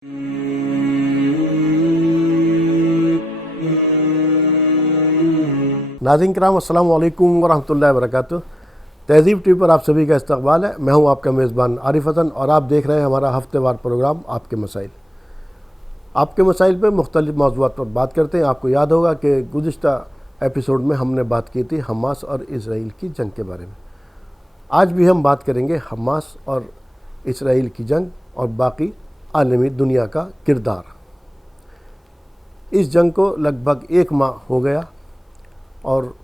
नाज़रीन किराम अस्सलाम वालेकुम वरहमतुल्लाहि वबरकातुहू। तहज़ीब टीवी पर आप सभी का इस्तकबाल है। मैं हूं आपका मेज़बान आरिफ हसन और आप देख रहे हैं हमारा हफ्तेवार प्रोग्राम आपके मसाइल। आपके मसाइल पे मुख्तलिफ मौज़ूआत पर बात करते हैं। आपको याद होगा कि गुज़िश्ता एपिसोड में हमने बात की थी हमास और इसराइल की जंग के बारे में। आज भी हम बात करेंगे हमास और इसराइल की जंग और बाकी आलमी दुनिया का किरदार। इस जंग को लगभग 1 माह हो गया और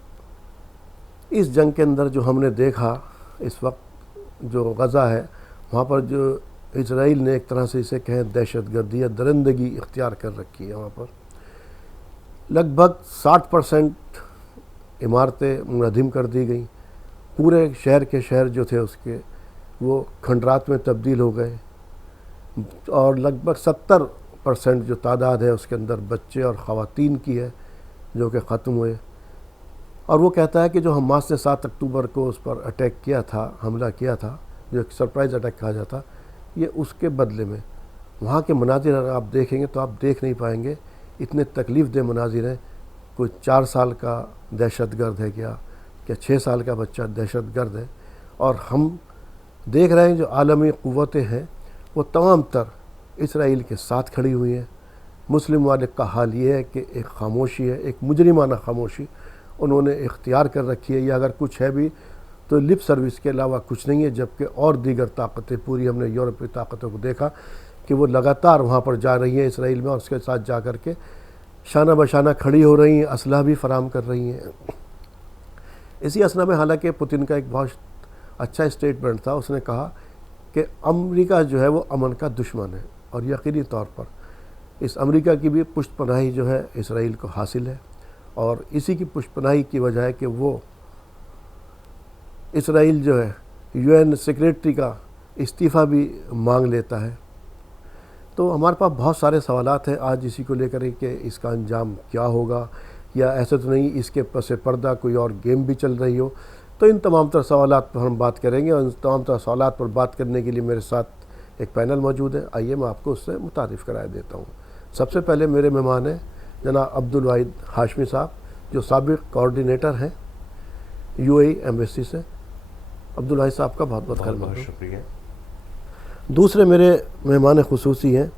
इस जंग के अंदर जो हमने देखा इस वक्त जो गज़ा है वहाँ पर जो इसराइल ने एक तरह से इसे कहें दहशतगर्दी या दरिंदगी इख्तियार कर रखी है। वहाँ पर लगभग 60% इमारतें मुनहदम कर दी गई। पूरे शहर के शहर जो थे उसके वो खंडरात में तब्दील हो गए और लगभग 70% जो तादाद है उसके अंदर बच्चे और ख़वातीन की है जो कि ख़त्म हुए। और वो कहता है कि जो हमास ने 7 अक्टूबर को उस पर अटैक किया था, हमला किया था, जो एक सरप्राइज़ अटैक कहा जाता, ये उसके बदले में वहाँ के मनाजिर अगर आप देखेंगे तो आप देख नहीं पाएंगे, इतने तकलीफ़ दे मनाजिर हैं। कोई 4 साल का दहशतगर्द है क्या 6 साल का बच्चा दहशतगर्द है। और हम देख रहे हैं जो आलमी क़ुव्वतें हैं वो तमाम तर इसराइल के साथ खड़ी हुई हैं। मुस्लिम ममालिक का हाल ये है कि एक खामोशी है, एक मुजरिमाना खामोशी उन्होंने इख्तियार कर रखी है, या अगर कुछ है भी तो लिप सर्विस के अलावा कुछ नहीं है। जबकि और दीगर ताकतें, पूरी हमने यूरोपीय ताकतों को देखा कि वो लगातार वहाँ पर जा रही हैं इसराइल में और उसके साथ जा कर के शाना बशाना खड़ी हो रही हैं, असलहा भी फराम कर रही हैं। इसी असना में हालांकि पुतिन का एक बहुत अच्छा स्टेटमेंट था। उसने कहा कि अमेरिका जो है वो अमन का दुश्मन है और यकीनी तौर पर इस अमेरिका की भी पुष्टपनाही जो है इसराइल को हासिल है और इसी की पुष्टपनाही की वजह है कि वो इसराइल जो है यूएन सेक्रेटरी का इस्तीफ़ा भी मांग लेता है। तो हमारे पास बहुत सारे सवालात हैं आज इसी को लेकर कि इसका अंजाम क्या होगा, या ऐसा तो नहीं इसके पसे पर्दा कोई और गेम भी चल रही हो। तो इन तमाम तरह सवालात पर हम बात करेंगे और इन तमाम तरह सवालात पर बात करने के लिए मेरे साथ एक पैनल मौजूद है। आइए मैं आपको उससे मुतारिफ़ कराए देता हूँ। सबसे पहले मेरे मेहमान हैं जनाब अब्दुल वाहिद हाशमी साहब, जो साबिक़ कोऑर्डिनेटर हैं यूएई एम्बेसी से। अब्दुल वाहिद साहब का बहुत बहुत खैर शुक्रिया। दूसरे मेरे मेहमान खुसूसी हैं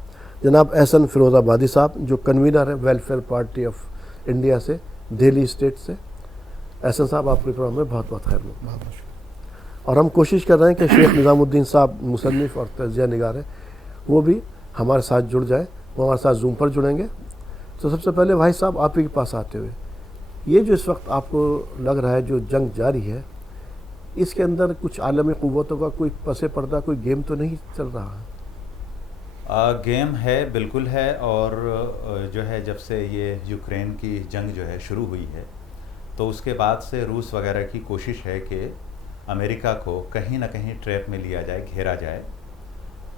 जनाब एहसन फ़िरोज़ाबादी साहब, जो कन्वीनर हैं वेलफेयर पार्टी ऑफ इंडिया से, दिल्ली स्टेट से। एहसन साहब आपके प्रोग्राम में बहुत बहुत खैर मक़दम। और हम कोशिश कर रहे हैं कि शेख निज़ामुद्दीन साहब मुसन्निफ़ और तज़किया निगार हैं, वो भी हमारे साथ जुड़ जाए। वो हमारे साथ जूम पर जुड़ेंगे। तो सबसे पहले भाई साहब आप ही के पास आते हुए, ये जो इस वक्त आपको लग रहा है जो जंग जारी है, इसके अंदर कुछ आलमी क़ुव्वतों का कोई पसे पर्दा कोई गेम तो नहीं चल रहा है? गेम है, बिल्कुल है। और जो है जब से ये यूक्रेन की जंग जो है शुरू हुई है तो उसके बाद से रूस वगैरह की कोशिश है कि अमेरिका को कहीं ना कहीं ट्रैप में लिया जाए, घेरा जाए।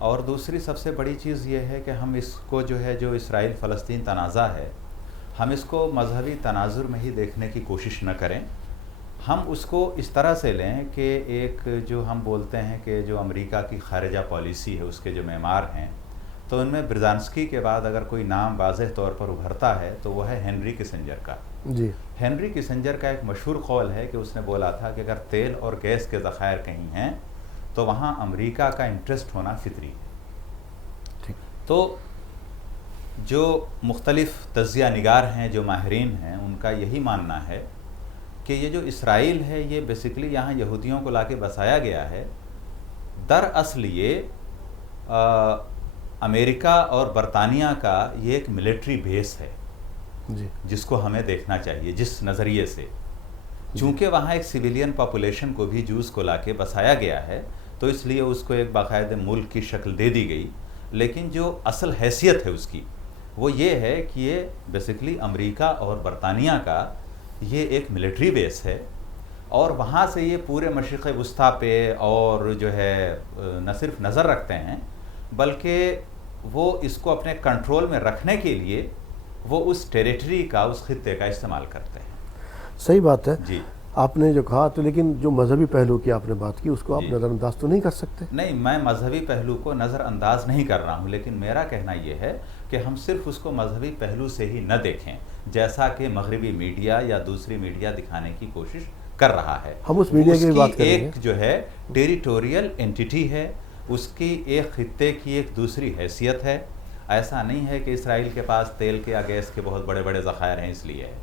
और दूसरी सबसे बड़ी चीज़ ये है कि हम इसको जो है जो इसराइल फ़लस्तीन तनाज़ा है, हम इसको मजहबी तनाजुर में ही देखने की कोशिश न करें। हम उसको इस तरह से लें कि एक जो हम बोलते हैं कि जो अमेरिका की ख़ारिजा पॉलिसी है उसके जो मेमार हैं, तो उनमें ब्रज़ांस्की के बाद अगर कोई नाम वाज़ेह तौर पर उभरता है तो वह है हेनरी किसिंजर का। जी। हेनरी किसिंजर का एक मशहूर कौल है कि उसने बोला था कि अगर तेल और गैस के ज़खायर कहीं हैं तो वहाँ अमेरिका का इंटरेस्ट होना फितरी है। ठीक। तो जो मुख्तलिफ़ तज़किया निगार हैं, जो माहिरीन हैं, उनका यही मानना है कि ये जो इसराइल है ये बेसिकली यहाँ यहूदियों को लाके बसाया गया है। दरअसल ये अमेरिका और बरतानिया का ये एक मिलिट्री बेस है जी, जिसको हमें देखना चाहिए जिस नज़रिए से। चूँकि वहाँ एक सिविलियन पॉपुलेशन को भी जूस को लाके बसाया गया है तो इसलिए उसको एक बाकायदे मुल्क की शक्ल दे दी गई। लेकिन जो असल हैसियत है उसकी वो ये है कि ये बेसिकली अमेरिका और बरतानिया का ये एक मिलिट्री बेस है और वहाँ से ये पूरे मशरिक़ वस्ता पे और जो है न सिर्फ नज़र रखते हैं बल्कि वो इसको अपने कंट्रोल में रखने के लिए वो उस टेरिटरी का, उस खित्ते का इस्तेमाल करते हैं। सही बात है जी। आपने जो कहा तो, लेकिन जो मजहबी पहलू की आपने बात की उसको आप जी। नज़रअंदाज तो नहीं कर सकते। नहीं, मैं मजहबी पहलू को नज़रअंदाज नहीं कर रहा हूँ, लेकिन मेरा कहना ये है कि हम सिर्फ उसको मजहबी पहलू से ही न देखें, जैसा कि मगरबी मीडिया या दूसरी मीडिया दिखाने की कोशिश कर रहा है। हम उस मीडिया की भी बात उसकी करेंगे। एक जो है टेरिटोरियल एंटिटी है, उसकी एक खित्ते की एक दूसरी हैसियत है। ऐसा नहीं है कि इसराइल के पास तेल के या गैस के बहुत बड़े बड़े ज़खायर हैं इसलिए है,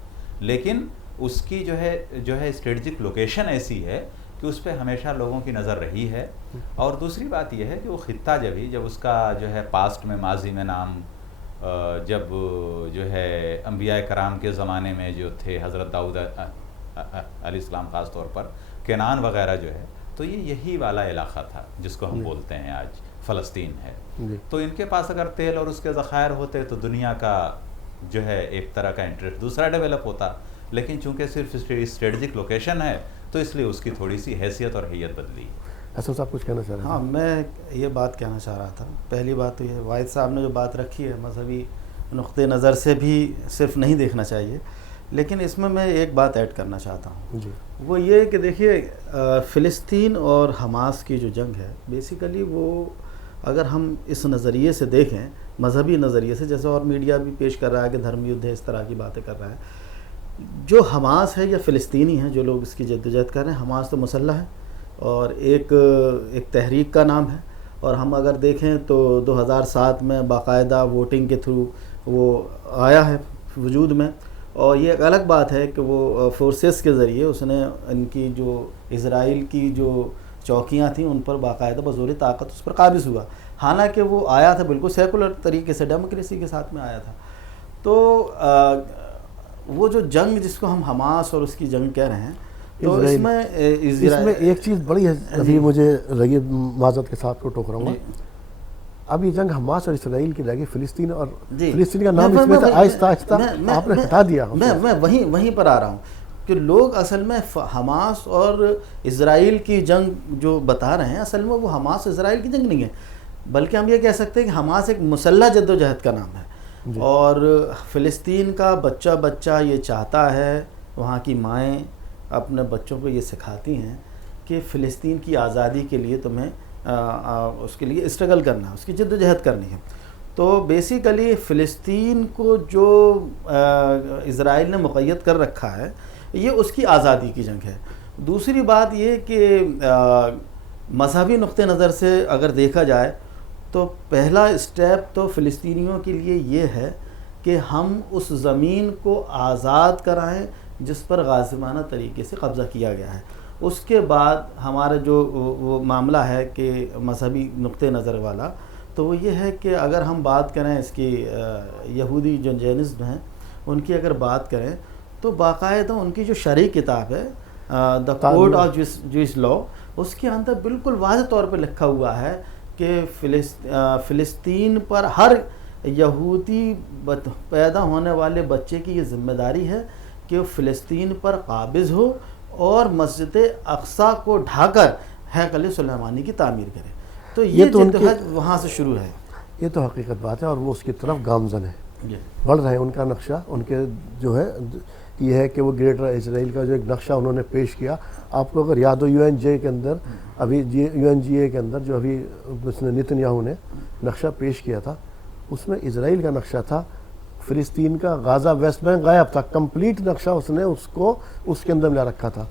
लेकिन उसकी जो है स्ट्रेटजिक लोकेशन ऐसी है कि उस पर हमेशा लोगों की नज़र रही है। और दूसरी बात यह है कि वो खित्ता जब उसका जो है पास्ट में, माजी में नाम, जब जो है अंबिया कराम के ज़माने में जो थे, हज़रत दाऊद अलैहिस्सलाम ख़ास तौर पर, केनान वगैरह जो है, तो ये यही वाला इलाक़ा था जिसको हम बोलते हैं आज फ़लस्तीन है। तो इनके पास अगर तेल और उसके ज़खायर होते तो दुनिया का जो है एक तरह का इंटरेस्ट दूसरा डेवलप होता, लेकिन चूंकि सिर्फ स्ट्रेटजिक लोकेशन है तो इसलिए उसकी थोड़ी सी हैसियत और हैयत बदली। हसन साहब कुछ कहना चाह रहे हैं? हाँ, मैं ये बात कहना चाह रहा था। पहली बात तो ये वाहिद साहब ने जो बात रखी है, मजहबी नुक्ते नज़र से भी सिर्फ नहीं देखना चाहिए, लेकिन इसमें मैं एक बात ऐड करना चाहता हूँ जी। वो ये कि देखिए, फ़िलिस्तीन और हमास की जो जंग है, बेसिकली वो अगर हम इस नज़रिए से देखें, मजहबी नज़रिए से, जैसे और मीडिया भी पेश कर रहा है कि धर्म युद्ध है, इस तरह की बातें कर रहा है, जो हमास है या फ़िलिस्तीनी हैं जो लोग इसकी जद्दोजहद कर रहे हैं, हमास तो मुसल्लह है और एक तहरीक का नाम है। और हम अगर देखें तो 2007 में बाकायदा वोटिंग के थ्रू वो आया है वजूद में। और ये एक अलग बात है कि वो फोर्सेस के ज़रिए उसने इनकी जो इज़राइल की जो चौकियाँ थीं उन पर बाकायदा बज़ोर ताकत उस पर काबिज़ हुआ। हालांकि वो आया था बिल्कुल सेकुलर तरीके से, डेमोक्रेसी के साथ में आया था। तो वो जो जंग जिसको हम हमास और उसकी जंग कह रहे हैं, तो इसमें एक चीज़ बड़ी है, अभी मुझे लगी, माजरत के साथ को टोक रहा हूँ, अब ये जंग हमास और इसराइल की लगी, फ़िलिस्तीन और फ़िलिस्तीन का नाम इसमें आहिस्ता आहिस्ता आपने हटा दिया। मैं वहीं पर आ रहा हूँ कि लोग असल में हमास और इज़राइल की जंग जो बता रहे हैं, असल में वो हमास इज़राइल की जंग नहीं है, बल्कि हम ये कह सकते हैं कि हमास एक मुसल्लह जद्दोजहद का नाम है। और फ़िलिस्तीन का बच्चा ये चाहता है, वहाँ की माएँ अपने बच्चों को ये सिखाती हैं कि फ़िलिस्तीन की आज़ादी के लिए तुम्हें उसके लिए स्ट्रगल करना है, उसकी जद्दोजहद करनी है। तो बेसिकली फ़िलिस्तीन को जो इज़राइल ने मुक़य्यद कर रखा है, ये उसकी आज़ादी की जंग है। दूसरी बात ये कि मजहबी नुक्ते नज़र से अगर देखा जाए तो पहला स्टेप तो फ़िलिस्तीनियों के लिए ये है कि हम उस ज़मीन को आज़ाद कराएं जिस पर गाज़िमाना तरीके से कब्ज़ा किया गया है। उसके बाद हमारा जो वो मामला है कि मजहबी नुक्ते नज़र वाला, तो वो ये है कि अगर हम बात करें इसकी यहूदी जो जैनिज़्म हैं उनकी अगर बात करें तो बाकायदा उनकी जो शरई किताब है the code of Jewish law, उसके अंदर बिल्कुल वाज़ेह तौर पर लिखा हुआ है कि फ़िलिस्तीन पर हर यहूदी पैदा होने वाले बच्चे की ये ज़िम्मेदारी है कि फ़िलिस्तीन पर काबिज़ हो और मस्जिद अक्सा को ढाकर हैकल सुलेमानी की तामीर करे। तो ये तो वहाँ से शुरू है। ये तो हकीकत बात है और वो उसकी तरफ गामज़न है, बढ़ रहे हैं। उनका नक्शा, उनके जो है ये है कि वो ग्रेटर इजराइल का जो एक नक्शा उन्होंने पेश किया, आपको अगर याद हो UNGA के अंदर, अभी UNGA के अंदर जो अभी उसने नेतन्याहू ने नक्शा पेश किया था, उसमें इजराइल का नक्शा था, फ़िलिस्तीन का गाज़ा वेस्ट बैंक गायब था, कंप्लीट नक्शा उसने उसको उसके अंदर मिला रखा था।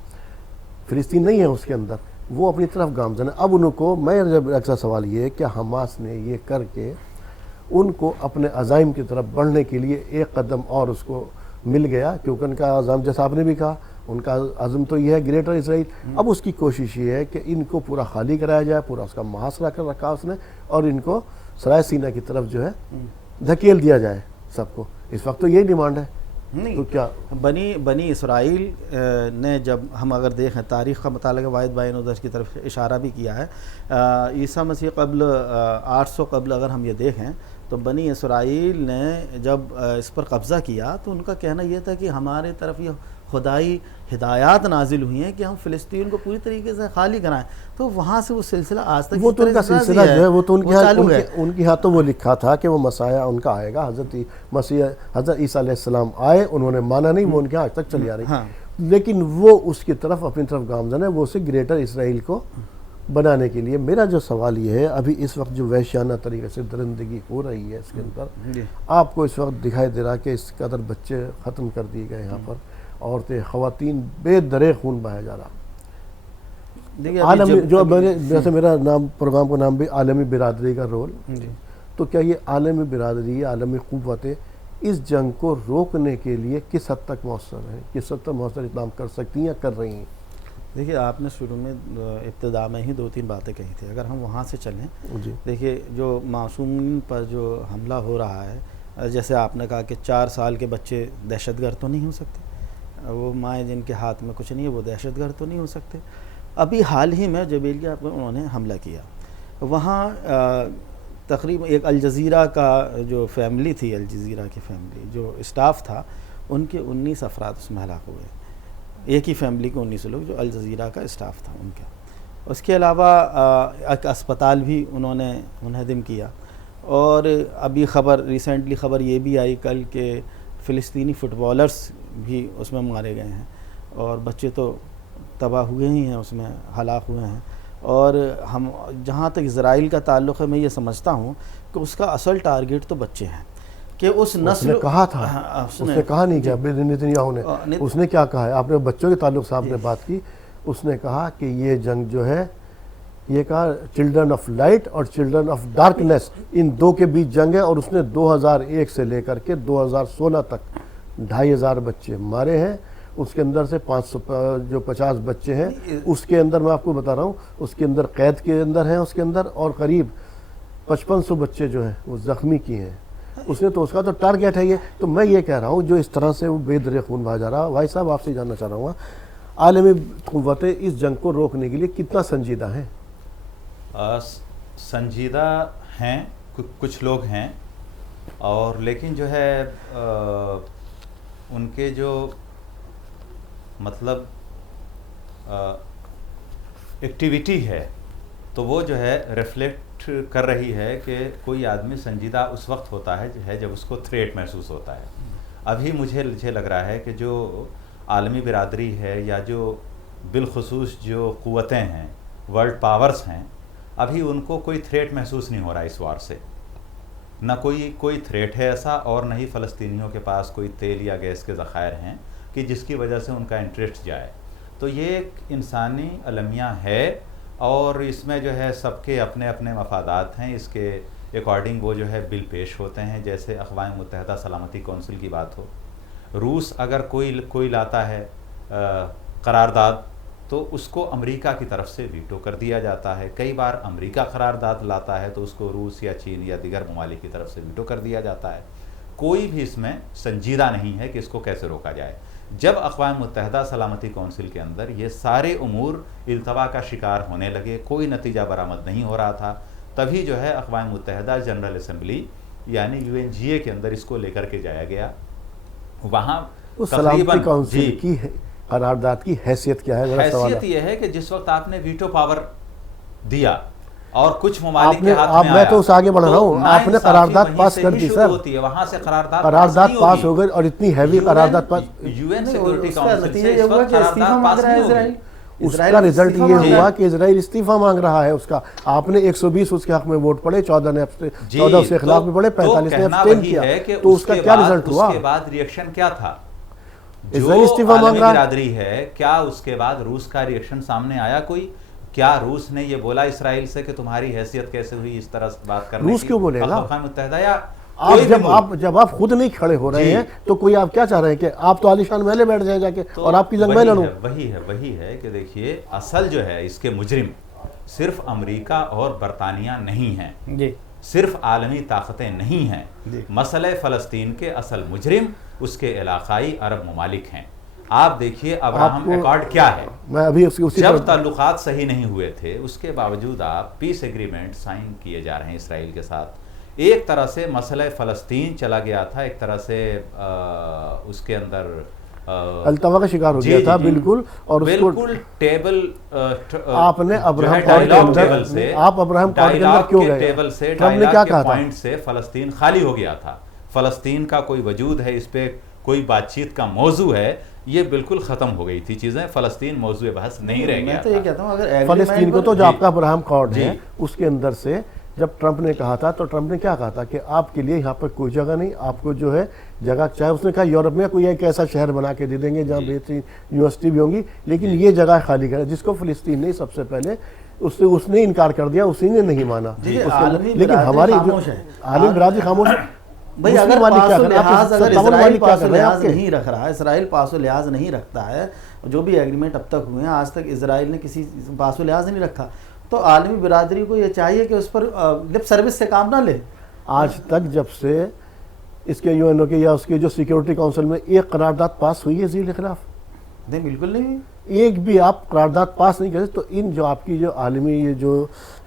फ़िलिस्तीन नहीं है उसके अंदर, वो अपनी तरफ गामज़न है। अब उनको, मैं जब अक्सर सवाल ये है कि हमास ने ये करके उनको अपने अज़ाइम की तरफ बढ़ने के लिए एक कदम और उसको मिल गया, क्योंकि उनका अज़म, जैसा आपने भी कहा, उनका अज़म तो ये है ग्रेटर इसराइल। अब उसकी कोशिश ये है कि इनको पूरा खाली कराया जाए, पूरा उसका मुहासरा कर रखा उसने, और इनको सराय सीना की तरफ जो है धकेल दिया जाए सबको। इस वक्त तो यही डिमांड है। नहीं तो क्या बनी इसराइल ने, जब हम अगर देखें तारीख़ का मुतालिका, वाहिद भाई ने उधर की तरफ इशारा भी किया है, ईसा मसीह कब्ल 800 कब्ल अगर हम ये देखें तो बनी इसराइल ने जब इस पर कब्ज़ा किया तो उनका कहना यह था कि हमारे तरफ ये खुदाई हिदायत नाजिल हुई हैं कि हम फ़िलिस्तीन को पूरी तरीके से खाली कराएं। तो वहाँ से वो सिलसिला आज तक, वो तो उनका सिलसिला जो है वो तो उनके हाथों वो लिखा था कि वो मसाया उनका आएगा, हज़रत ईसा अलैहिस्सलाम आए, उन्होंने माना नहीं, वो उनके आज तक चली आ रही। हाँ। लेकिन वो उसकी तरफ अपनी तरफ गामजन है, वो उसे ग्रेटर इसराइल को बनाने के लिए। मेरा जो सवाल ये है, अभी इस वक्त जो वहशियाना तरीके से दरिंदगी हो रही है इसके अंदर, आपको इस वक्त दिखाई दे रहा कि इस कदर बच्चे ख़त्म कर दिए गए यहाँ पर, औरतें ख़वातीन बेदरे खून बहाया जा रहा। देखिए आलमी जो मैंने जैसे मेरा नाम प्रोग्राम का नाम भी आलमी बिरादरी का रोल, तो क्या ये आलमी बिरादरी, आलमी क़ुव्वतें इस जंग को रोकने के लिए किस हद तक मौसर है, किस हद तक मौसर इक़दाम कर सकती हैं या कर रही हैं? देखिए आपने शुरू में इब्तिदा में ही 2-3 बातें कही थी, अगर हम वहाँ से चलें, देखिए जो मासूम पर जो हमला हो रहा है, जैसे आपने कहा कि 4 साल के बच्चे दहशतगर्द तो नहीं हो सकते, वो माएँ जिनके हाथ में कुछ नहीं है वो दहशतगर्द तो नहीं हो सकते। अभी हाल ही में जबेलिया पर उन्होंने हमला किया, वहाँ तकरीबन एक अल जज़ीरा का जो फैमिली थी, अल जज़ीरा की फैमिली जो स्टाफ था, उनके 19 अफराद उसमें हलाक हुए। एक ही फैमिली के 19 लोग जो अल जज़ीरा का स्टाफ था उनका। उसके अलावा एक अस्पताल भी उन्होंने मुनहदिम किया। और अभी रिसेंटली ख़बर ये भी आई कल के फ़िलिस्तीनी फ़ुटबॉलर्स भी उसमें मारे गए हैं, और बच्चे तो तबाह हुए ही हैं, उसमें हलाक हुए हैं। और हम जहाँ तक इज़राइल का ताल्लुक़ है, मैं ये समझता हूँ कि उसका असल टारगेट तो बच्चे हैं, कि उस नस्ल उसने कहा था, उसने कहा नहीं क्या नेतन्याहू ने, उसने क्या कहा है? आपने बच्चों के ताल्लुक़ से आपने बात की, उसने कहा कि ये जंग जो है, ये कहा चिल्ड्रन ऑफ लाइट और चिल्ड्रन ऑफ डार्कनेस, इन दो के बीच जंग है। और उसने 2001 से लेकर के 2016 तक 2500 बच्चे मारे हैं। उसके अंदर से 50 बच्चे हैं, उसके अंदर मैं आपको बता रहा हूँ, उसके अंदर कैद के अंदर हैं उसके अंदर, और करीब 5500 बच्चे जो हैं वो ज़ख्मी किए हैं उसने। तो उसका तो टारगेट है ये। तो मैं ये कह रहा हूँ जो इस तरह से वो बेदरे खून बहा जा रहा, भाई साहब आपसे जानना चाह रहा हूँ, आलमी क़ुव्वतें इस जंग को रोकने के लिए कितना संजीदा हैं? संजीदा हैं, कुछ लोग हैं, और लेकिन जो है उनके जो मतलब एक्टिविटी है, तो वो जो है रिफ्लेक्ट कर रही है कि कोई आदमी संजीदा उस वक्त होता है जब उसको थ्रेट महसूस होता है। अभी मुझे लग रहा है कि जो आलमी बिरादरी है, या जो बिलखुसूस जो क़ुव्वतें हैं, वर्ल्ड पावर्स हैं, अभी उनको कोई थ्रेट महसूस नहीं हो रहा इस वार से। न कोई थ्रेट है ऐसा, और न ही फ़लस्तीनियों के पास कोई तेल या गैस के ज़ख़ायर हैं कि जिसकी वजह से उनका इंटरेस्ट जाए। तो ये एक इंसानी अलमिया है, और इसमें जो है सबके अपने अपने मफादात हैं। इसके अकॉर्डिंग वो जो है बिल पेश होते हैं। जैसे अक़वाम मुत्तहिदा सलामती कौंसिल की बात हो, रूस अगर कोई लाता है करारदाद, तो उसको अमेरिका की तरफ से वीटो कर दिया जाता है। कई बार अमेरिका करारदाद लाता है तो उसको रूस या चीन या दीगर ममालिक की तरफ से वीटो कर दिया जाता है। कोई भी इसमें संजीदा नहीं है कि इसको कैसे रोका जाए। जब अक़वाम मुत्तहिदा सलामती कौंसिल के अंदर ये सारे उमूर इल्तवा का शिकार होने लगे, कोई नतीजा बरामद नहीं हो रहा था, तभी जो है अक़वाम मुत्तहिदा जनरल असम्बली यानी UNGA के अंदर इसको लेकर के जाया गया। वहाँ सलामती कौंसिल की करारदाद की हैसियत क्या है? हैसियत यह है कि जिस वक्त आपने वीटो पावर दिया और कुछ ममालिक के हाथ में मैं तो उस आगे बढ़ रहा हूँ, आपने करारदाद पास कर दी सर, होती है वहां से करारदाद पास हो गई, और इतनी हैवी करारदाद पास, UN सिक्योरिटी काउंसिल से इस वक्त करारदाद पास नहीं होगी। उसका रिजल्ट ये हुआ कि इजराइल इस्तीफा मांग रहा है उसका। आपने 120 उसके हक में वोट पड़े, 14 उसके खिलाफ में पड़े, 45 ने अब्सटेन किया। तो उसका क्या रिजल्ट हुआ? उसके बाद रिएक्शन क्या था? इजराइल इस्तीफा मांग रहा बिरादरी है, क्या उसके बाद रूस का रिएक्शन सामने आया कोई? क्या रूस ने ये बोला इसराइल से कि तुम्हारी हैसियत कैसे हुई इस तरह से बात करने की? रूस क्यों बोलेगा? अक़वाम मुत्तहिदा या जब आप खुद नहीं खड़े हो रहे हैं तो कोई आप क्या चाह रहे हैं कि आप तो आलिशान महले बैठ जाए जाके तो और आपकी जंग मैं लड़ूं? वही है कि देखिए असल जो है इसके मुजरिम सिर्फ अमेरिका और बरतानिया नहीं हैं जी, सिर्फ आलमी ताकतें नहीं हैं। मसले फ़लस्तीन के असल मुजरिम उसके इलाकाई अरब ममालिक हैं। आप देखिए अब्राहम एकॉर्ड क्या है। मैं अभी जब ताल्लुकात सही नहीं हुए थे उसके बावजूद आप पीस एग्रीमेंट साइन किए जा रहे हैं इसराइल के साथ। एक तरह से मसला फ़लस्तीन चला गया था, एक तरह से उसके अंदर अल्तवा का शिकार हो गया था। बिल्कुल, और बिल्कुल टेबल आपने अब्राहम टेबल से आप अब्राहम क्यों गए? टेबल से पॉइंट से फ़लस्तीन खाली हो गया था। फ़लस्तीन का कोई वजूद है, इस पे कोई बातचीत का मौजू है, ये बिल्कुल ख़त्म हो गई थी चीज़ें, फ़लस्तीन मौजूद बहस नहीं रह गया मैं तो ये था। कहता हूँ अगर फ़लस्तीन को तो जो जी। आपका अब्राहम अकॉर्ड जी। है उसके अंदर से जब ट्रंप ने कहा था, तो ट्रंप ने क्या कहा था कि आपके लिए यहाँ पर कोई जगह नहीं, आपको जो है जगह चाहे, उसने कहा यूरोप में कोई एक ऐसा शहर बना के दे देंगे जहाँ जी। बेहतरीन यूनिवर्सिटी भी होंगी, लेकिन ये जगह खाली करें, जिसको फ़लस्तीन ने सबसे पहले उसने इनकार कर दिया, उसी ने नहीं माना। देखिए, उसके आलमी लेकिन बिरादरी हमारी जो खामोश है। आलमी बिरादरी खामोश है। भाई मुस्लिम अगर वाली क्या पासो कर रहे हैं? लिहाज, अगर सत्तावन वाली इसराइल क्या पासो कर रहे हैं लिहाज आपके? नहीं रख रहा है, इसराइल पासो लिहाज नहीं रखता है, जो भी एग्रीमेंट अब तक हुए हैं आज तक इसराइल ने किसी पासो लिहाज नहीं रखा, तो आलमी बिरादरी को ये चाहिए कि उस पर लिप सर्विस से काम ना ले। आज तक जब से इसके यूएनओ के या उसके जो सिक्योरिटी काउंसिल में एक करारदाद पास हुई है इसराइल के खिलाफ, नहीं बिल्कुल नहीं। एक भी आप करारदाद पास नहीं करे, तो इन जो आपकी जो आलमी ये जो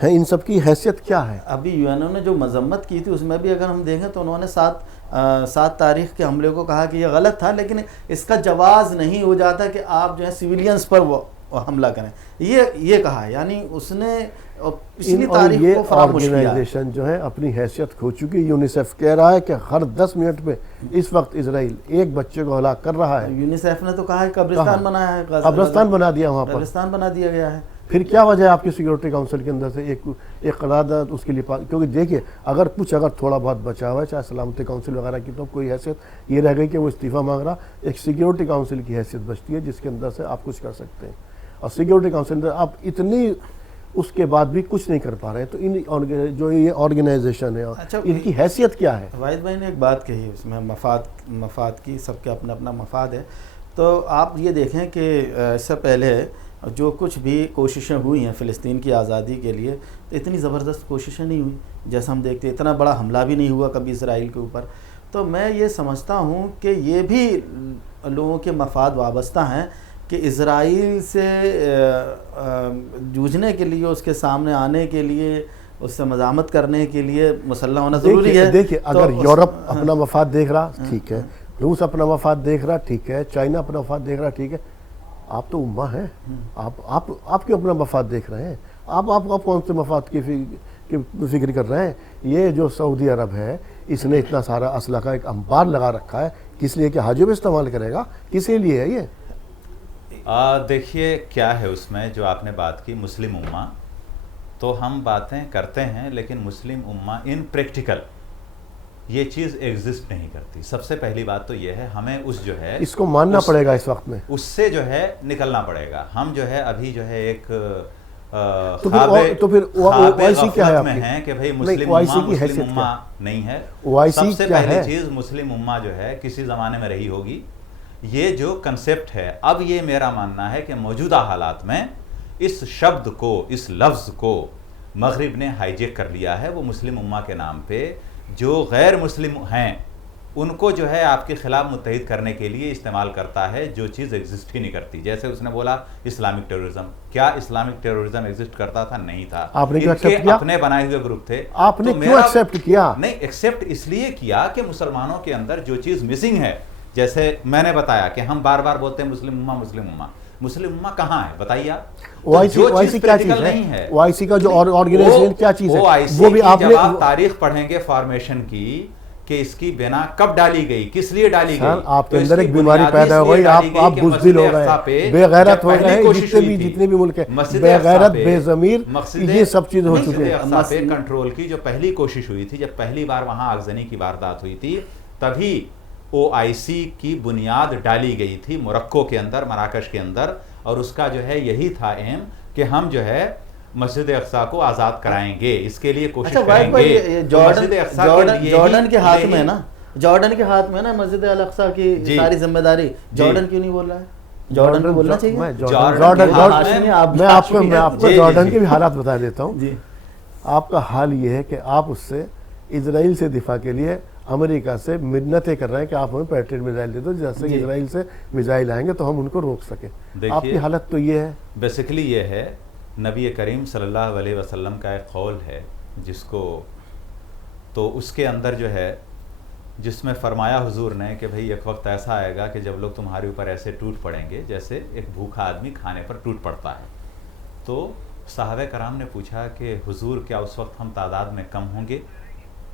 है, इन सब की हैसियत क्या है? अभी यूएनओ ने जो मजम्मत की थी उसमें भी अगर हम देखें तो उन्होंने 7 तारीख के हमले को कहा कि ये गलत था, लेकिन इसका जवाज़ नहीं हो जाता कि आप जो है सिविलियंस पर वो हमला करें, ये कहा है। यानी उसने पिछली और तारीख ये को फरामोश किया है। ऑर्गेनाइजेशन जो है अपनी हैसियत खो चुकी। यूनिसेफ कह रहा है कि हर 10 मिनट में इस वक्त इसराइल एक बच्चे को हलाक कर रहा है। यूनिसेफ ने तो कहा है कब्रिस्तान बनाया है, कब्रिस्तान बना दिया वहाँ पर। कब्रिस्तान बना दिया गया है। फिर क्या वजह है आपकी सिक्योरिटी काउंसिल के अंदर से एक करारदाद उसके लिए क्योंकि देखिए अगर थोड़ा बहुत बचा हुआ है, चाहे सलामती काउंसिल वगैरह की, तो कोई हैसियत ये रह गई कि वो इस्तीफ़ा मांग रहा, एक सिक्योरिटी काउंसिल की हैसियत बचती है जिसके अंदर से आप कुछ कर सकते हैं, और सिक्योरिटी काउंसिल आप इतनी उसके बाद भी कुछ नहीं कर पा रहे हैं। तो इन जो ये ऑर्गेनाइजेशन है, अच्छा, इनकी हैसियत क्या है? वाहिद भाई ने एक बात कही है उसमें, मफाद की, सबके अपना अपना मफाद है। तो आप ये देखें कि इससे पहले जो कुछ भी कोशिशें हुई हैं फ़लस्तीन की आज़ादी के लिए, तो इतनी ज़बरदस्त कोशिशें नहीं हुई जैसा हम देखते, इतना बड़ा हमला भी नहीं हुआ कभी इसराइल के ऊपर। तो मैं ये समझता हूँ कि ये भी लोगों के मफाद वाबस्ता हैं कि इसराइल से जूझने के लिए, उसके सामने आने के लिए, उससे मज़ामत करने के लिए मुसल्लह होना ज़रूरी है। देखिए तो अगर यूरोप अपना मफाद देख रहा ठीक है, रूस अपना मफाद देख रहा ठीक है, चाइना अपना मफाद देख रहा ठीक है, आप तो उम्मा हैं, आप क्यों अपना मफाद देख रहे हैं? आप कौन से मफाद की फिक्र कर रहे हैं? ये जो सऊदी अरब है, इसने इतना सारा असला का एक अंबार लगा रखा है, किस लिए? कि हाजियों में इस्तेमाल करेगा, किस लिए है ये? देखिए क्या है उसमें जो आपने बात की मुस्लिम उम्मा, तो हम बातें करते हैं लेकिन मुस्लिम उम्मा इन प्रैक्टिकल ये चीज़ एग्जिस्ट नहीं करती। सबसे पहली बात तो ये है, हमें उस जो है इसको मानना पड़ेगा इस वक्त में, उससे जो है निकलना पड़ेगा। हम जो है अभी जो है एक तो फिर ओआईसी क्या है में आपकी? है कि भाई नहीं, मुस्लिम उम्मा नहीं है। ओआईसी सबसे क्या पहली है? चीज़ मुस्लिम उम्मा जो है किसी ज़माने में रही होगी। ये जो कंसेप्ट है, अब ये मेरा मानना है कि मौजूदा हालात में इस शब्द को, इस लफ्ज़ को मगरिब ने हाईजेक कर लिया है। वो मुस्लिम उम्मा के नाम पे जो गैर मुस्लिम हैं उनको जो है आपके खिलाफ मुत्तहिद करने के लिए इस्तेमाल करता है, जो चीज़ एग्जिस्ट ही नहीं करती। जैसे उसने बोला इस्लामिक टेररिज्म, क्या इस्लामिक टेररिज्म एग्जिस्ट करता था? नहीं था। आपने क्यों इनके एक्सेप्ट किया? अपने बनाए हुए ग्रुप थे। आपने तो क्यों एक्सेप्ट किया? नहीं, एक्सेप्ट इसलिए किया कि मुसलमानों के अंदर जो चीज़ मिसिंग है, जैसे मैंने बताया कि हम बार बार बोलते हैं मुस्लिम उम्मा, मुस्लिम उम्मा। मुस्लिम उम्मा कहाँ है बताइए आप? ओआईसी क्या चीज है? ओआईसी का जो ऑर्गेनाइजेशन क्या चीज है? वो भी आपने तारीख पढ़ेंगे फॉर्मेशन की कि इसकी बिना कब डाली गई, किस लिए डाली गई। आपके अंदर एक बीमारी पैदा हो गई, आप बुज़दिल हो गए, बेगैरत हो गए, जितने भी मुल्क है बेगैरत, बेज़मीर, ये सब चीज हो चुकी है। कंट्रोल की जो पहली कोशिश हुई थी, जब पहली बार वहां आगजनी की वारदात हुई थी, तभी ओआईसी की बुनियाद डाली गई थी मोरक्को के अंदर, मराकश के अंदर, और उसका जो है यही था एम कि हम जो है मस्जिद अक्सा को आज़ाद कराएंगे, इसके लिए कोशिश करेंगे। जॉर्डन के हाथ में है ना, जॉर्डन के हाथ में ना मस्जिद अल अक्सा की सारी जिम्मेदारी। जॉर्डन क्यों नहीं बोल रहा है? जॉर्डन को बोलना चाहिए। मैं आपको जॉर्डन के भी हालात बता देता हूँ। आपका हाल ये है कि आप उससे इजराइल से दिफा के लिए अमेरिका से मिन्नतें कर रहे हैं कि आप हमें पैट्रियट मिसाइल दे दो, जैसे इजराइल से मिसाइल आएंगे तो हम उनको रोक सकें। आपकी हालत तो ये है। बेसिकली ये है, नबी करीम सल्लल्लाहु अलैहि वसल्लम का एक कौल है जिसको, तो उसके अंदर जो है जिसमें फरमाया हुजूर ने कि भाई एक वक्त ऐसा आएगा कि जब लोग तुम्हारे ऊपर ऐसे टूट पड़ेंगे जैसे एक भूखा आदमी खाने पर टूट पड़ता है। तो साहबे कराम ने पूछा कि हुजूर क्या उस वक्त हम तादाद में कम होंगे?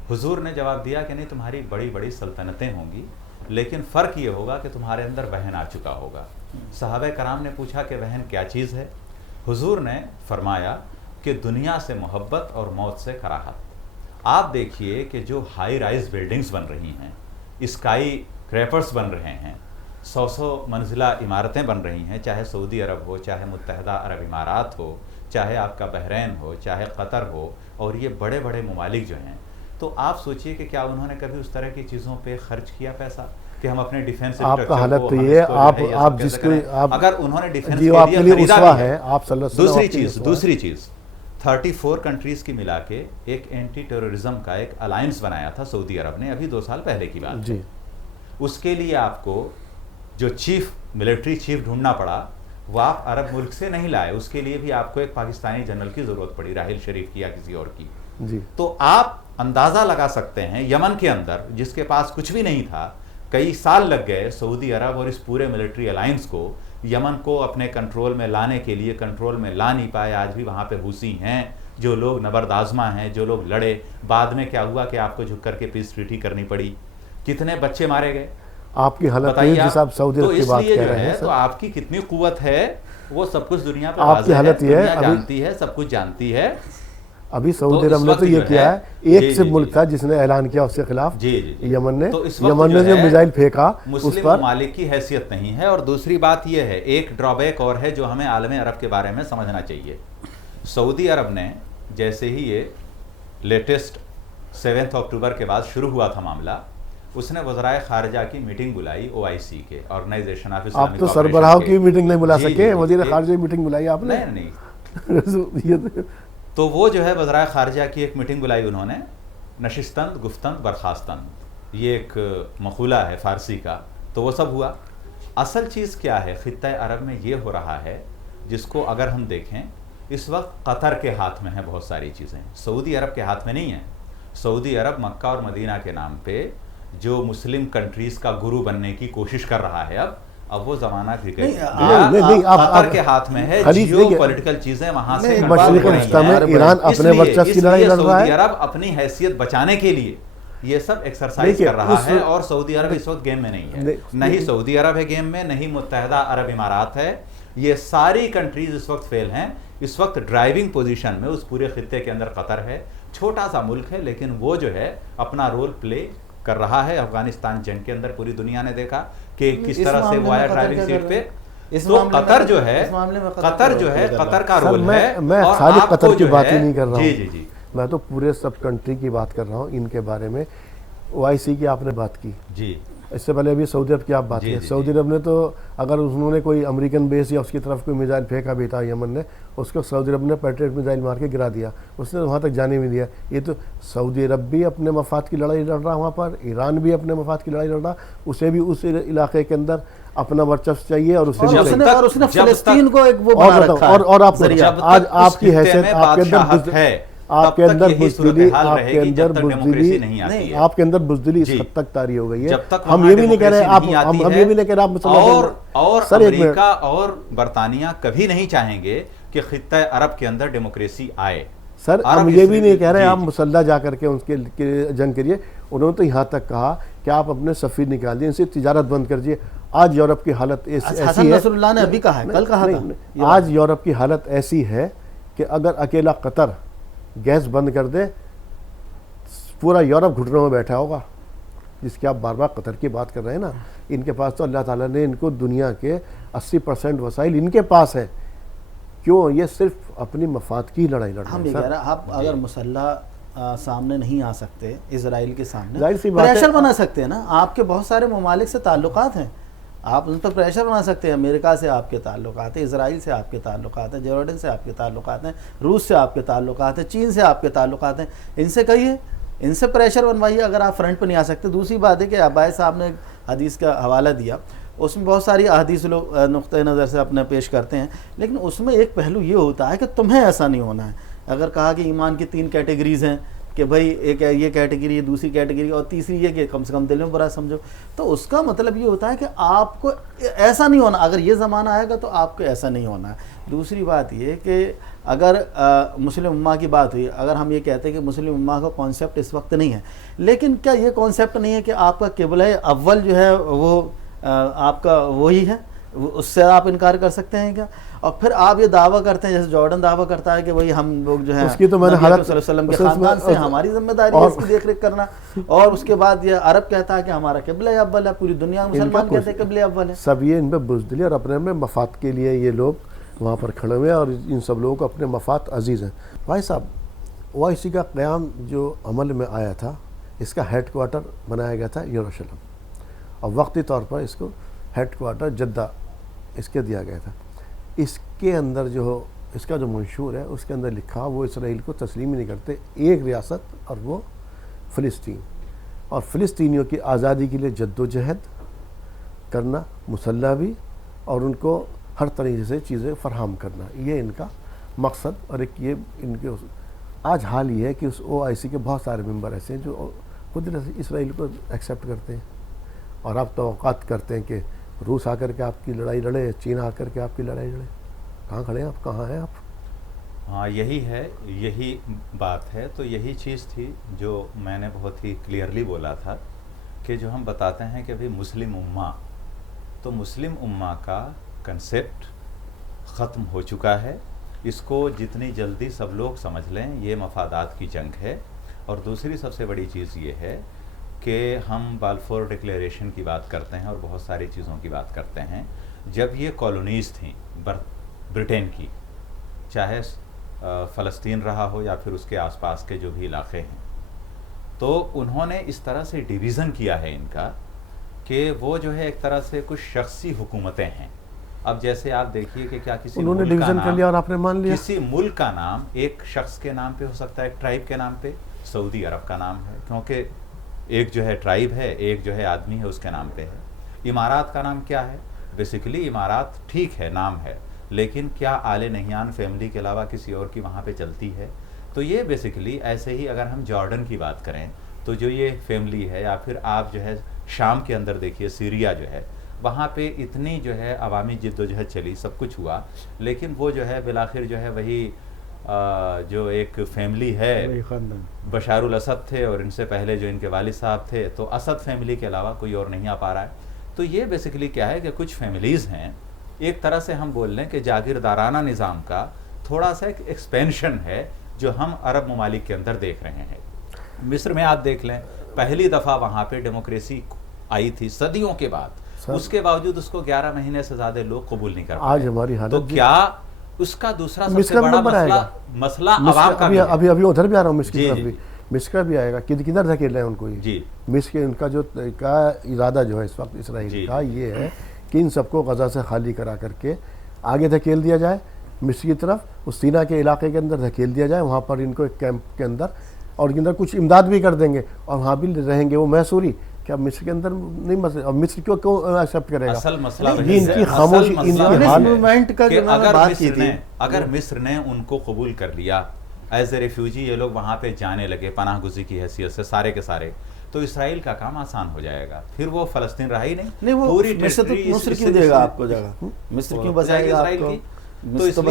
हुजूर ने जवाब दिया कि नहीं, तुम्हारी बड़ी बड़ी सल्तनतें होंगी, लेकिन फ़र्क ये होगा कि तुम्हारे अंदर वहन आ चुका होगा। सहाबा कराम ने पूछा कि वहन क्या चीज़ है? हुजूर ने फरमाया कि दुनिया से मोहब्बत और मौत से कराहत। आप देखिए कि जो हाई राइज बिल्डिंग्स बन रही हैं, स्काई क्रैपर्स बन रहे हैं, 100 मंजिला इमारतें बन रही हैं, चाहे सऊदी अरब हो, चाहे मुत्तहदा अरब इमारात हो, चाहे आपका बहरीन हो, चाहे कतर हो, और ये बड़े बड़े ममालिक जो हैं, तो आप सोचिए कि क्या उन्होंने कभी उस तरह की चीज़ों पे खर्च किया पैसा कि हम अपने डिफेंस आपका हालत तो ये आप जिसको आप अगर उन्होंने डिफेंस जी आपके लिए उसवा है आप दूसरी चीज़ 34 कंट्रीज़ की मिला के एक एंटी टेररिज्म का एक अलायंस बनाया था सऊदी अरब ने, अभी 2 साल पहले की बात जी। उसके लिए आपको जो मिलिट्री चीफ ढूंढना पड़ा वो आप अरब मुल्क से नहीं लाए, उसके लिए भी आपको एक पाकिस्तानी जनरल की ज़रूरत पड़ी, राहिल शरीफ की या किसी और की जी। तो आप अंदाज़ा लगा सकते हैं यमन के अंदर जिसके पास कुछ भी नहीं था, कई साल लग गए सऊदी अरब और इस पूरे मिलिट्री अलायंस को यमन को अपने कंट्रोल में लाने के लिए, कंट्रोल में ला नहीं पाए। आज भी वहाँ पे हुसी हैं, जो लोग नबरदाजमा हैं, जो लोग लड़े, बाद में क्या हुआ कि आपको झुक करके पीस ट्रीटी करनी पड़ी, कितने बच्चे मारे गए। आपकी हालत है जिस आप सऊदी अरब की बात कह रहे हैं, तो आपकी कितनी कुव्वत है वो सब कुछ दुनिया पे आपकी हालत ये है, जानती है, सब कुछ जानती है। अभी सऊदी अरब ने तो ये किया है, एक सिर्फ मुल्क था जिसने ऐलान किया उसके खिलाफ, यमन ने, यमन ने जो मिसाइल फेंका उस पर मालिक की हैसियत नहीं है। और दूसरी बात ये है, एक ड्रॉबैक और है जो हमें आलम अरब के बारे में समझना चाहिए। सऊदी अरब ने जैसे ही ये लेटेस्ट 7 अक्टूबर के बाद शुरू हुआ था मामला, उसने वज़राए खारजा की मीटिंग बुलाई, OIC के, ऑर्गेनाइजेशन ऑफ इस्लामिक आप तो सरबराहों की मीटिंग नहीं बुला सके, वज़ीर खारजा की मीटिंग बुलाई आपने? नहीं तो वो जो है वज़राए खारजा की एक मीटिंग बुलाई उन्होंने, नशिस्तंद गुफ्तंद बरखास्तंद, ये एक मक़ूला है फ़ारसी का, तो वो सब हुआ। असल चीज़ क्या है, ख़ित्ता अरब में ये हो रहा है जिसको अगर हम देखें इस वक्त कतर के हाथ में है बहुत सारी चीज़ें, सऊदी अरब के हाथ में नहीं है। सऊदी अरब मक्का और मदीना के नाम पे जो मुस्लिम कंट्रीज़ का गुरु बनने की कोशिश कर रहा है, अब वो ज़माना कतर के हाथ में है, जियो पॉलिटिकल चीज़ें वहाँ से ईरान अपने वर्चस्व की लड़ाई लड़ रहा है। सऊदी अरब अपनी हैसियत बचाने के लिए ये सब एक्सरसाइज कर रहा है, और सऊदी अरब इस वक्त गेम में नहीं है, नहीं सऊदी अरब है गेम में, नहीं मुत्तहदा अरब इमारात है, ये सारी कंट्रीज इस वक्त फेल हैं। इस वक्त ड्राइविंग पोजीशन में उस पूरे खित्ते के अंदर कतर है, छोटा सा मुल्क है, लेकिन वो जो है अपना रोल प्ले कर रहा है। अफगानिस्तान जंग के अंदर पूरी दुनिया ने देखा कि किस तरह से वो आया ड्राइविंग सीट पे। तो कतर जो है, कतर का रोल है। मैं खाली कतर की बात ही नहीं कर रहा हूँ, जी, मैं तो पूरे सब कंट्री की बात कर रहा हूँ। इनके बारे में OIC की आपने बात की जी, इससे पहले अभी सऊदी अरब की आप बात की। सऊदी अरब ने तो अगर उन्होंने कोई अमेरिकन बेस या उसकी तरफ कोई मिसाइल फेंका भी था यमन ने, उसको सऊदी अरब ने पैट्रियट मिसाइल मार के गिरा दिया, उसने वहाँ तक जाने नहीं दिया। ये तो सऊदी अरब भी अपने मफाद की लड़ाई लड़ रहा वहाँ पर, ईरान भी अपने मफाद की लड़ाई लड़ रहा, उसे भी उस इलाके के अंदर अपना वर्चस्व चाहिए और उससे उसने फ़लस्तीन को एक वो बना रखा है। और आज आपकी हैसियत आपके अंदर बुज़दिली आपके अंदर बुज़दिली इस हद तक तारी हो गई है। हम ये भी नहीं कह रहे हम ये भी नहीं कह रहे और अमेरिका और बरतानिया कभी नहीं चाहेंगे कि खित्ता अरब के अंदर डेमोक्रेसी आए। सर हम ये भी नहीं कह रहे आप मुसल्ला जा करके उनके जंग करिए। उन्होंने तो यहाँ तक कहा कि आप अपने सफ़ीर निकाल दिए, इनसे तिजारत बंद कर दिए। आज यूरोप की हालत ऐसी है, ने अभी कहा है, कल कहा था, आज यूरोप की हालत ऐसी है कि अगर अकेला कतर गैस बंद कर दे पूरा यूरोप घुटनों में बैठा होगा। जिसकी आप बार बार कतर की बात कर रहे हैं ना, इनके पास तो अल्लाह ताला ने इनको दुनिया के 80% वसाइल इनके पास है। क्यों? ये सिर्फ अपनी मफाद की लड़ाई लड़ रहे हैं। आप अगर मुसल्ला सामने नहीं आ सकते इजराइल के सामने, प्रेशर बना सकते हैं ना। आपके बहुत सारे ममालिक से ताल्लुकात हैं, आप उन पर प्रेशर बना सकते हैं। अमेरिका से आपके ताल्लुकात हैं, इजराइल से आपके ताल्लुकात हैं, जॉर्डन से आपके ताल्लुकात हैं, रूस से आपके ताल्लुकात हैं, चीन से आपके ताल्लुकात हैं। इनसे कहिए, इनसे प्रेशर बनवाइए अगर आप फ्रंट पर नहीं आ सकते। दूसरी बात है कि अब्बास साहब ने हदीस का हवाला दिया, उसमें बहुत सारी हदीस लोग नुक्ते नज़र से अपने पेश करते हैं, लेकिन उसमें एक पहलू ये होता है कि तुम्हें ऐसा नहीं होना है। अगर कहा कि ईमान की 3 कैटेगरीज़ हैं कि भाई एक ये कैटेगरी है, दूसरी कैटेगरी, और तीसरी ये कि कम से कम दिल में बुरा समझो। तो उसका मतलब ये होता है कि आपको ऐसा नहीं होना, अगर ये ज़माना आएगा तो आपको ऐसा नहीं होना है। दूसरी बात ये कि अगर मुस्लिम उम्मा की बात हुई, अगर हम ये कहते हैं कि मुस्लिम उम्मा का कॉन्सेप्ट इस वक्त नहीं है, लेकिन क्या ये कॉन्सेप्ट नहीं है कि आपका क़िबला अव्वल जो है वो आपका वही है, उससे आप इनकार कर सकते हैं क्या? और फिर आप ये दावा करते हैं, जैसे जॉर्डन दावा करता है कि भाई हम लोग जो है उसकी तो मैंने नबी हालत सल्लल्लाहु अलैहि वसल्लम के खानदान से, हमारी जिम्मेदारी है इसकी देख रेख करना। और उसके बाद ये अरब कहता है कि हमारा क़िबला अव्वल है, पूरी दुनिया में मुसलमान कहते हैं क़िबला अव्वल है। सब ये इन पर बुज़दिली और अपने में मफाद के लिए ये लोग वहाँ पर खड़े हुए हैं, और इन सब लोगों को अपने मफाद अजीज़ हैं। भाई साहब, OIC का क़याम जो अमल में आया था, इसका हेड क्वार्टर बनाया गया था यरूशलेम, और वक्ती तौर पर इसको हेड क्वार्टर जद्दा इसके दिया गया था। इसके अंदर जो इसका जो मंशूर है उसके अंदर लिखा, वो इसराइल को तस्लीम ही नहीं करते, एक रियासत और वो फ़िलिस्तीन, और फ़िलिस्तीनियों की आज़ादी के लिए जद्दोजहद करना, मुसल्ला भी, और उनको हर तरीके से चीज़ें फराहम करना, ये इनका मकसद। और एक ये इनके आज हाल ये है कि उस OIC के बहुत सारे मेंबर ऐसे हैं जो खुद इसराइल को एक्सेप्ट करते हैं, और आप तवक्कात करते हैं कि रूस आकर के आपकी लड़ाई लड़े, चीन आकर के आपकी लड़ाई लड़े। कहाँ खड़े हैं आप, कहाँ हैं आप? हाँ, यही है, यही बात है। तो यही चीज़ थी जो मैंने बहुत ही क्लियरली बोला था कि जो हम बताते हैं कि भाई मुस्लिम उम्मा, तो मुस्लिम उम्मा का कंसेप्ट ख़त्म हो चुका है। इसको जितनी जल्दी सब लोग समझ लें, ये मफादात की जंग है। और दूसरी सबसे बड़ी चीज़ ये है कि हम बाल्फोर डिक्लेरेशन की बात करते हैं और बहुत सारी चीज़ों की बात करते हैं। जब ये कॉलोनीज़ थीं ब्रिटेन की, चाहे फ़लस्तीन रहा हो या फिर उसके आसपास के जो भी इलाके हैं, तो उन्होंने इस तरह से डिवीज़न किया है इनका कि वो जो है एक तरह से कुछ शख्सी हुकूमतें हैं। अब जैसे आप देखिए कि क्या किसी उन्होंने डिवीज़न कर लिया और आपने मान लिया। किसी मुल्क का नाम एक शख्स के नाम पे हो सकता है, एक ट्राइब के नाम पे। सऊदी अरब का नाम है क्योंकि एक जो है ट्राइब है, एक जो है आदमी है, उसके नाम पे है। इमारात का नाम क्या है? बेसिकली इमारात ठीक है, नाम है, लेकिन क्या आले नहियान फैमिली के अलावा किसी और की वहाँ पे चलती है? तो ये बेसिकली ऐसे ही अगर हम जॉर्डन की बात करें तो जो ये फैमिली है, या फिर आप जो है शाम के अंदर देखिए सीरिया जो है, वहाँ पे इतनी जो है अवामी जिद्दोजहद चली, सब कुछ हुआ, लेकिन वो जो है बिलाखिर जो है वही जो एक फैमिली है, बशारुल असद थे और इनसे पहले जो इनके वालिद साहब थे, तो असद फैमिली के अलावा कोई और नहीं आ पा रहा है। तो ये बेसिकली क्या है कि कुछ फैमिलीज़ हैं, एक तरह से हम बोल लें कि जागीरदाराना निज़ाम का थोड़ा सा एक एक्सपेंशन है जो हम अरब ममालिक के अंदर देख रहे हैं। मिस्र में आप देख लें, पहली दफ़ा वहाँ पे डेमोक्रेसी आई थी सदियों के बाद, उसके बावजूद उसको 11 महीने से ज़्यादा लोग कबूल नहीं कर पाए। आज हमारी हालत, तो क्या उसका दूसरा सबसे बड़ा मसला अवाम का भी है। अभी उधर भी आ रहा हूँ, मिस्र की तरफ भी, मिस्र का भी आएगा। किधर धकेल रहे हैं उनको ये जी। मिस्र के उनका जो का इरादा जो है इस वक्त इसराइल का ये है कि इन सबको गजा से खाली करा करके आगे धकेल दिया जाए मिस्र की तरफ, उस सीना के इलाके के अंदर धकेल दिया जाए, वहाँ पर इनको एक कैंप के अंदर, और इनके अंदर कुछ इमदाद भी कर देंगे और वहाँ भी रहेंगे वो मैसूरी। क्या मिस्र के अंदर नहीं मसले? और मिस्र क्यों एक्सेप्ट करेगा? असल मसला ये इनकी खामोशी, अगर मिस्र ने उनको कबूल कर लिया एज ए रेफ्यूजी, ये लोग वहाँ पे जाने लगे पनाह गुज़ी की हैसियत से सारे के सारे, तो इसराइल का काम आसान हो जाएगा। फिर वो फ़लस्तीन रहा ही नहीं, वो पूरी मिस्र क्यों देगा आपको जगह? मिस्र क्यों बचाएगा आपको? तो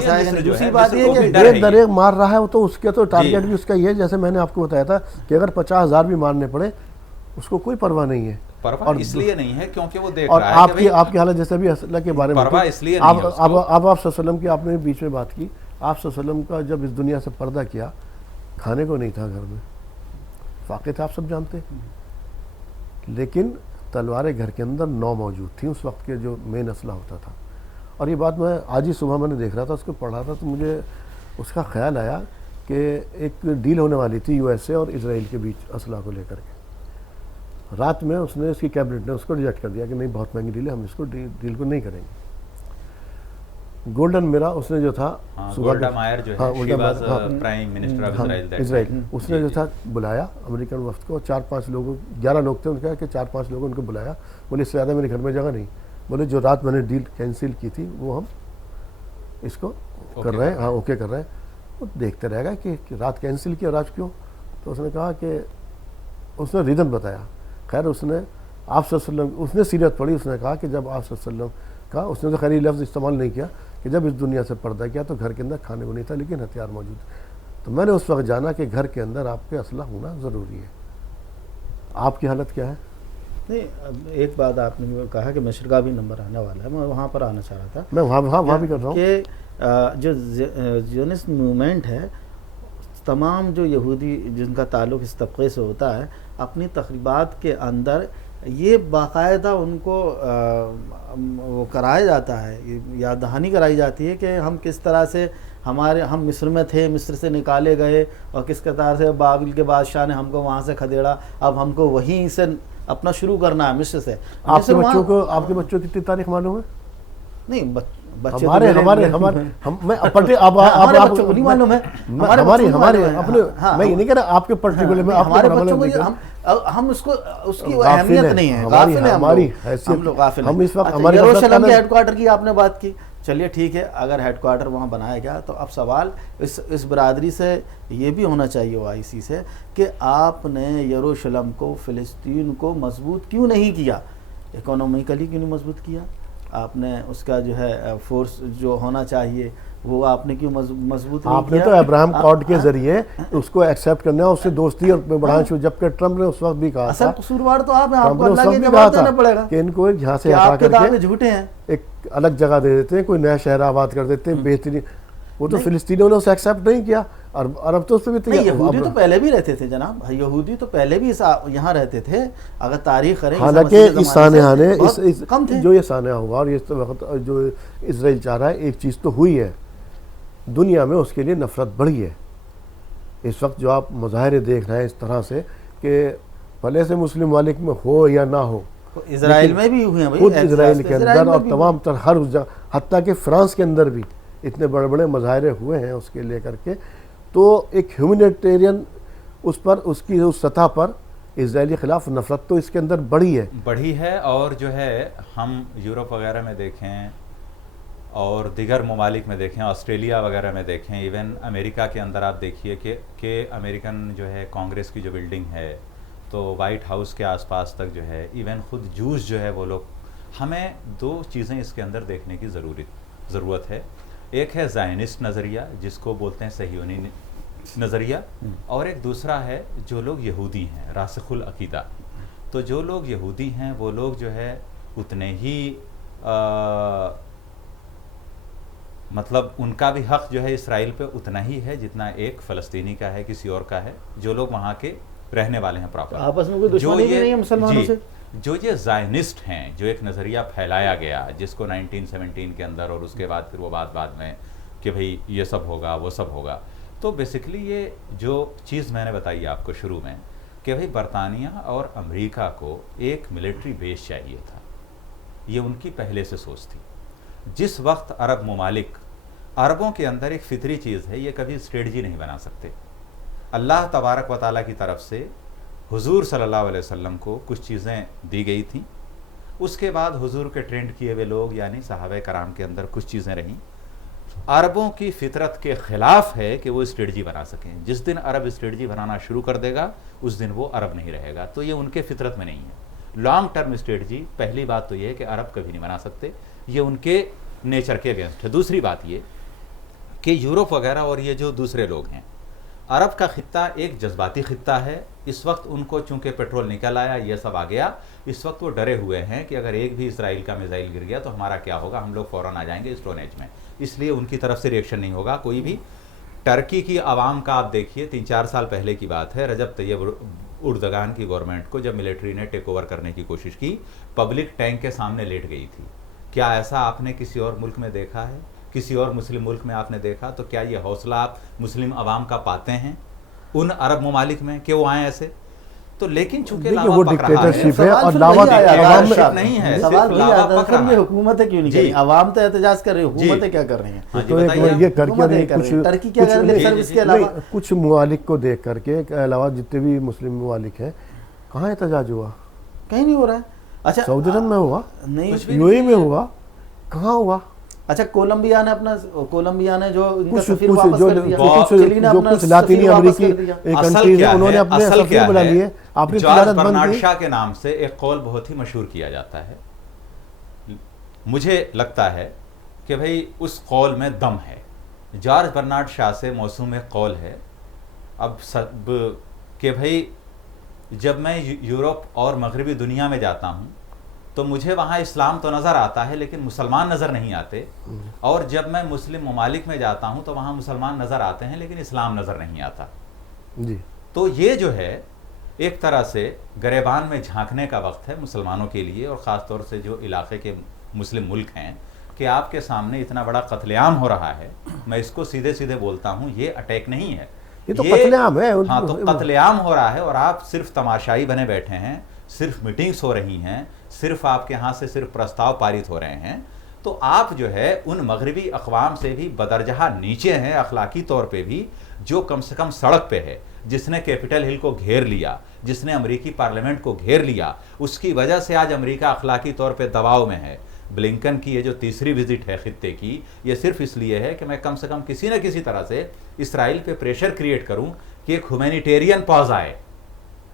दूसरी बात ये कि दरेक मार रहा है, तो उसके तो टारगेट भी उसका ये है, जैसे मैंने आपको बताया था कि अगर 50,000 भी मारने पड़े उसको कोई परवाह नहीं है। परवाह इसलिए नहीं है क्योंकि वो देख और रहा है कि आपकी हालत जैसे भी असला के बारे में परवाह इसलिए नहीं है। अब आप सल्लल्लाहु की आपने बीच में बात की, आप सल्लल्लाहु का जब इस दुनिया से पर्दा किया, खाने को नहीं था घर में, वाक़ई था, आप सब जानते हैं, लेकिन तलवारें घर के अंदर 9 मौजूद थी उस वक्त के जो मेन असला होता था। और ये बात मैं आज ही सुबह मैंने देख रहा था, उसको पढ़ा था, तो मुझे उसका ख्याल आया कि एक डील होने वाली थी USA और इसराइल के बीच असला को लेकर के। रात में उसने, इसकी कैबिनेट ने उसको रिजेक्ट कर दिया कि नहीं, बहुत महंगी डील है, हम इसको डील को नहीं करेंगे। गोल्डन मेरा उसने जो था, गोल्डा मायर जो है, प्राइम मिनिस्टर ऑफ इजराइल, उसने जो था बुलाया अमेरिकन वफ्द को, 4-5 लोगों, 11 लोग थे, उनका कि 4-5 लोगों उनको बुलाया। बोले इससे ज़्यादा मेरे घर में जगह नहीं, बोले जो रात मैंने डील कैंसिल की थी वो हम इसको कर रहे हैं, हाँ ओके कर रहे हैं। वो देखते रहेगा कि रात कैंसिल किया और आज क्यों तो उसने कहा कि उसने रीज़न बताया। खैर उसने आप सल्लल्लाहु अलैहि वसल्लम, उसने सीरत पढ़ी, उसने कहा कि जब आप सल्लल्लाहु अलैहि वसल्लम का, उसने तो खैर ये लफ्ज़ इस्तेमाल नहीं किया कि जब इस दुनिया से पर्दा किया तो घर के अंदर खाने को नहीं था लेकिन हथियार मौजूद। तो मैंने उस वक्त जाना कि घर के अंदर आपके असला होना ज़रूरी है। आपकी हालत क्या है? नहीं, अब एक बात आपने कहा कि मिस्र का भी नंबर आने वाला है, मैं वहाँ पर आना चाह रहा था। मैं वहाँ भी कर रहा हूँ कि जो ज़ियोनिस्ट मूवमेंट है, तमाम जो यहूदी जिनका ताल्लुक़ इस तबके से होता है, अपनी तक़रीबात के अंदर ये बाकायदा उनको वो कराया जाता है, याद दहानी कराई जाती है कि हम किस तरह से हम मिस्र में थे, मिस्र से निकाले गए और किस तरह से बाबिल के बादशाह ने हमको वहाँ से खदेड़ा, अब हमको वहीं से अपना शुरू करना है, मिस्र से। आपके बच्चों की कितनी तारीख मालूम है? नहीं, बच्चे हमारे तो हमारे हमारे हम मैं पढ़ते अब हमारे बच्चों को नहीं मालूम है, हमारे अपने, मैं ये नहीं कह रहा आपके पर्टिकुलर में, हमारे बच्चों को हम उसकी अहमियत नहीं है, गाफिल है हमारी हम लोग गाफिल हैं। हम इस वक्त अच्छा, हमारे यरूशलेम के हेडक्वार्टर की आपने बात की, चलिए ठीक है, अगर हेडक्वार्टर वहाँ बनाया गया तो अब सवाल इस बरादरी से ये भी होना चाहिए OIC से कि आपने यरूशलेम को, फ़िलिस्तीन को मजबूत क्यों नहीं किया? इकोनॉमिकली क्यों नहीं मजबूत किया आपने? उसका जो है फोर्स जो होना चाहिए वो आपने क्यों मजबूत नहीं आपने किया? तो अब्राहम कॉर्ड के जरिए उसको एक्सेप्ट करने और उससे दोस्ती और बढ़ाना शुरू, जबकि ट्रम्प ने उस वक्त भी कहा असल था, कसूरवार तो आप हैं, ट्रम्प आपको ने उस अल्लाह वक्त के भी जवाब कहा देना था पड़ेगा कि इनको यहाँ से कि हटा आपके दावे करके झूठे हैं। एक अलग जगह दे देते हैं, कोई नया शहर आबाद कर देते हैं, बेहतरीन। वो तो फिलिस्तीनियों ने उसे एक्सेप्ट नहीं किया, और अरब तो उस पर भी नहीं, यहूदी तो पहले भी रहते थे जनाब, यहूदी तो पहले भी यहाँ रहते थे, अगर तारीख करें। हालांकि इस सानहा ने कम थे। जो ये सानहा हुआ और ये वक्त जो इसराइल चाह रहा है, एक चीज़ तो हुई है, दुनिया में उसके लिए नफरत बढ़ी है। इस वक्त जो आप मुजाहरे देख रहे हैं इस तरह से कि भले से मुस्लिम मालिक में हो या ना हो, इजराइल में भी हुए हैं भाई, खुद इजराइल के अंदर और भी तमाम तर हर जगह, हत्ता कि फ्रांस के अंदर भी इतने बड़े बड़े मुजाहरे हुए हैं उसके लेकर के। तो एक ह्यूमैनिटेरियन उस पर, उसकी उस सतह पर इजराइली खिलाफ नफरत तो इसके अंदर बढ़ी है। और जो है हम यूरोप वगैरह में देखें और दिगर ममालिक में देखें, ऑस्ट्रेलिया वगैरह में देखें, इवन अमेरिका के अंदर आप देखिए कि अमेरिकन जो है कांग्रेस की जो बिल्डिंग है, तो वाइट हाउस के आसपास तक जो है, इवन खुद जूस जो है वो लोग, हमें दो चीज़ें इसके अंदर देखने की ज़रूरत है। एक है ज़ायनिस्ट नज़रिया जिसको बोलते हैं सहियोनी नज़रिया, और एक दूसरा है जो लोग यहूदी हैं, रासिखुल अकीदा। तो जो लोग यहूदी हैं वो लोग जो है उतने ही मतलब उनका भी हक़ जो है इसराइल पे उतना ही है जितना एक फ़लस्तीनी का है, किसी और का है, जो लोग वहाँ के रहने वाले हैं प्रॉपर। आपस में कोई दुश्मनी भी नहीं है मुसलमानों से। जो ये ज़ायनिस्ट हैं, जो एक नज़रिया फैलाया गया जिसको 1917 के अंदर, और उसके बाद फिर वो बाद में कि भाई ये सब होगा वो सब होगा, तो बेसिकली ये जो चीज़ मैंने बताई आपको शुरू में कि भाई बरतानिया और अमेरिका को एक मिलिट्री बेस चाहिए था, ये उनकी पहले से सोच थी। जिस वक्त अरब ममालिक, अरबों के अंदर एक फितरी चीज़ है, ये कभी स्ट्रेटजी नहीं बना सकते। अल्लाह तबारक व तआला की तरफ से हुजूर सल्लल्लाहु अलैहि वसल्लम को कुछ चीज़ें दी गई थी, उसके बाद हुजूर के ट्रेंड किए हुए लोग यानी सहाबे कराम के अंदर कुछ चीज़ें रहीं। अरबों की फितरत के ख़िलाफ़ है कि वो स्ट्रेटजी बना सकें। जिस दिन अरब स्ट्रेटजी बनाना शुरू कर देगा उस दिन वो अरब नहीं रहेगा, तो ये उनके फितरत में नहीं है। लॉन्ग टर्म स्ट्रेटजी, पहली बात तो ये है कि अरब कभी नहीं बना सकते, ये उनके नेचर के अगेंस्ट है। दूसरी बात ये कि यूरोप वगैरह और ये जो दूसरे लोग हैं, अरब का ख़ित्ता एक जज्बाती ख़ित्ता है। इस वक्त उनको चूंकि पेट्रोल निकल आया, ये सब आ गया, इस वक्त वो डरे हुए हैं कि अगर एक भी इसराइल का मिसाइल गिर गया तो हमारा क्या होगा, हम लोग फ़ौरन आ जाएंगे स्टोन एज में। इसलिए उनकी तरफ से रिएक्शन नहीं होगा कोई भी। टर्की की आवाम का आप देखिए, 3-4 साल पहले की बात है, रजब तैयब उर्दगान की गवर्नमेंट को जब मिलिट्री ने टेक ओवर करने की कोशिश की, पब्लिक टैंक के सामने लेट गई थी। क्या ऐसा आपने किसी और मुल्क में देखा है? किसी और मुस्लिम मुल्क में आपने देखा? तो क्या ये हौसला आप मुस्लिम अवाम का पाते हैं उन अरब ममालिक में कि वो आए ऐसे? तो लेकिन चूंकि वो डिक्टेटरशिप है और लावा नहीं है, सवाल वही आता है, फिर ये हुकूमतें क्यों नहीं करी? अवाम तो एहतजाज कर रही है, हुकूमतें क्या कर रही हैं? तो ये टर्की क्या कर रही है? इसके अलावा कुछ ममालिक को देख करके के अलावा जितने भी मुस्लिम ममालिक हैं, कहाँ एहतजाज हुआ? कहीं नहीं हो रहा है। अच्छा, सऊदी अरब में हुआ नहीं, यूएई में हुआ, कहाँ हुआ? अच्छा, कोलंबिया ने जो इनका कुछ सफीर कुछ वापस जो कर दिया, कुछ चिली ने जो अपना कुछ लातीनी सफीर वापस अमेरिकी कर दिया। कंट्रीज है, उन्होंने अपने असल सफीर क्या बुला है? लिए, अपनी जॉर्ज तिजारत बंद बर्नार्ड की। शॉ के नाम से एक कौल बहुत ही मशहूर किया जाता है। मुझे लगता है कि भाई उस कौल में दम है। जॉर्ज बर्नार्ड शॉ से मौसूम एक कौल है अब सब कि भाई जब मैं यूरोप और मगरबी दुनिया में जाता हूँ तो मुझे वहाँ इस्लाम तो नज़र आता है लेकिन मुसलमान नज़र नहीं आते, और जब मैं मुस्लिम ममालिक में जाता हूँ तो वहाँ मुसलमान नज़र आते हैं लेकिन इस्लाम नज़र नहीं आता जी। तो ये जो है एक तरह से गरेबान में झांकने का वक्त है मुसलमानों के लिए, और ख़ास तौर से जो इलाके के मुस्लिम मुल्क हैं कि आपके सामने इतना बड़ा कत्लेआम हो रहा है। मैं इसको सीधे सीधे बोलता हूँ, ये अटैक नहीं है, ये तो कत्लेआम है। हाँ, तो कत्लेआम हो रहा है और आप सिर्फ तमाशाई बने बैठे हैं, सिर्फ मीटिंग्स हो रही हैं, सिर्फ आपके यहाँ से सिर्फ प्रस्ताव पारित हो रहे हैं। तो आप जो है उन मगरबी अक़वाम से भी बदरजहा नीचे हैं अखलाकी तौर पे भी, जो कम से कम सड़क पे है, जिसने कैपिटल हिल को घेर लिया, जिसने अमेरिकी पार्लियामेंट को घेर लिया, उसकी वजह से आज अमेरिका अखलाकी तौर पे दबाव में है। ब्लिंकन की ये जो तीसरी विजिट है खित्ते की, ये सिर्फ इसलिए है कि मैं कम से कम किसी न किसी तरह से इसराइल पे प्रेशर क्रिएट करूं कि एक ह्यूमैनिटेरियन पॉज आए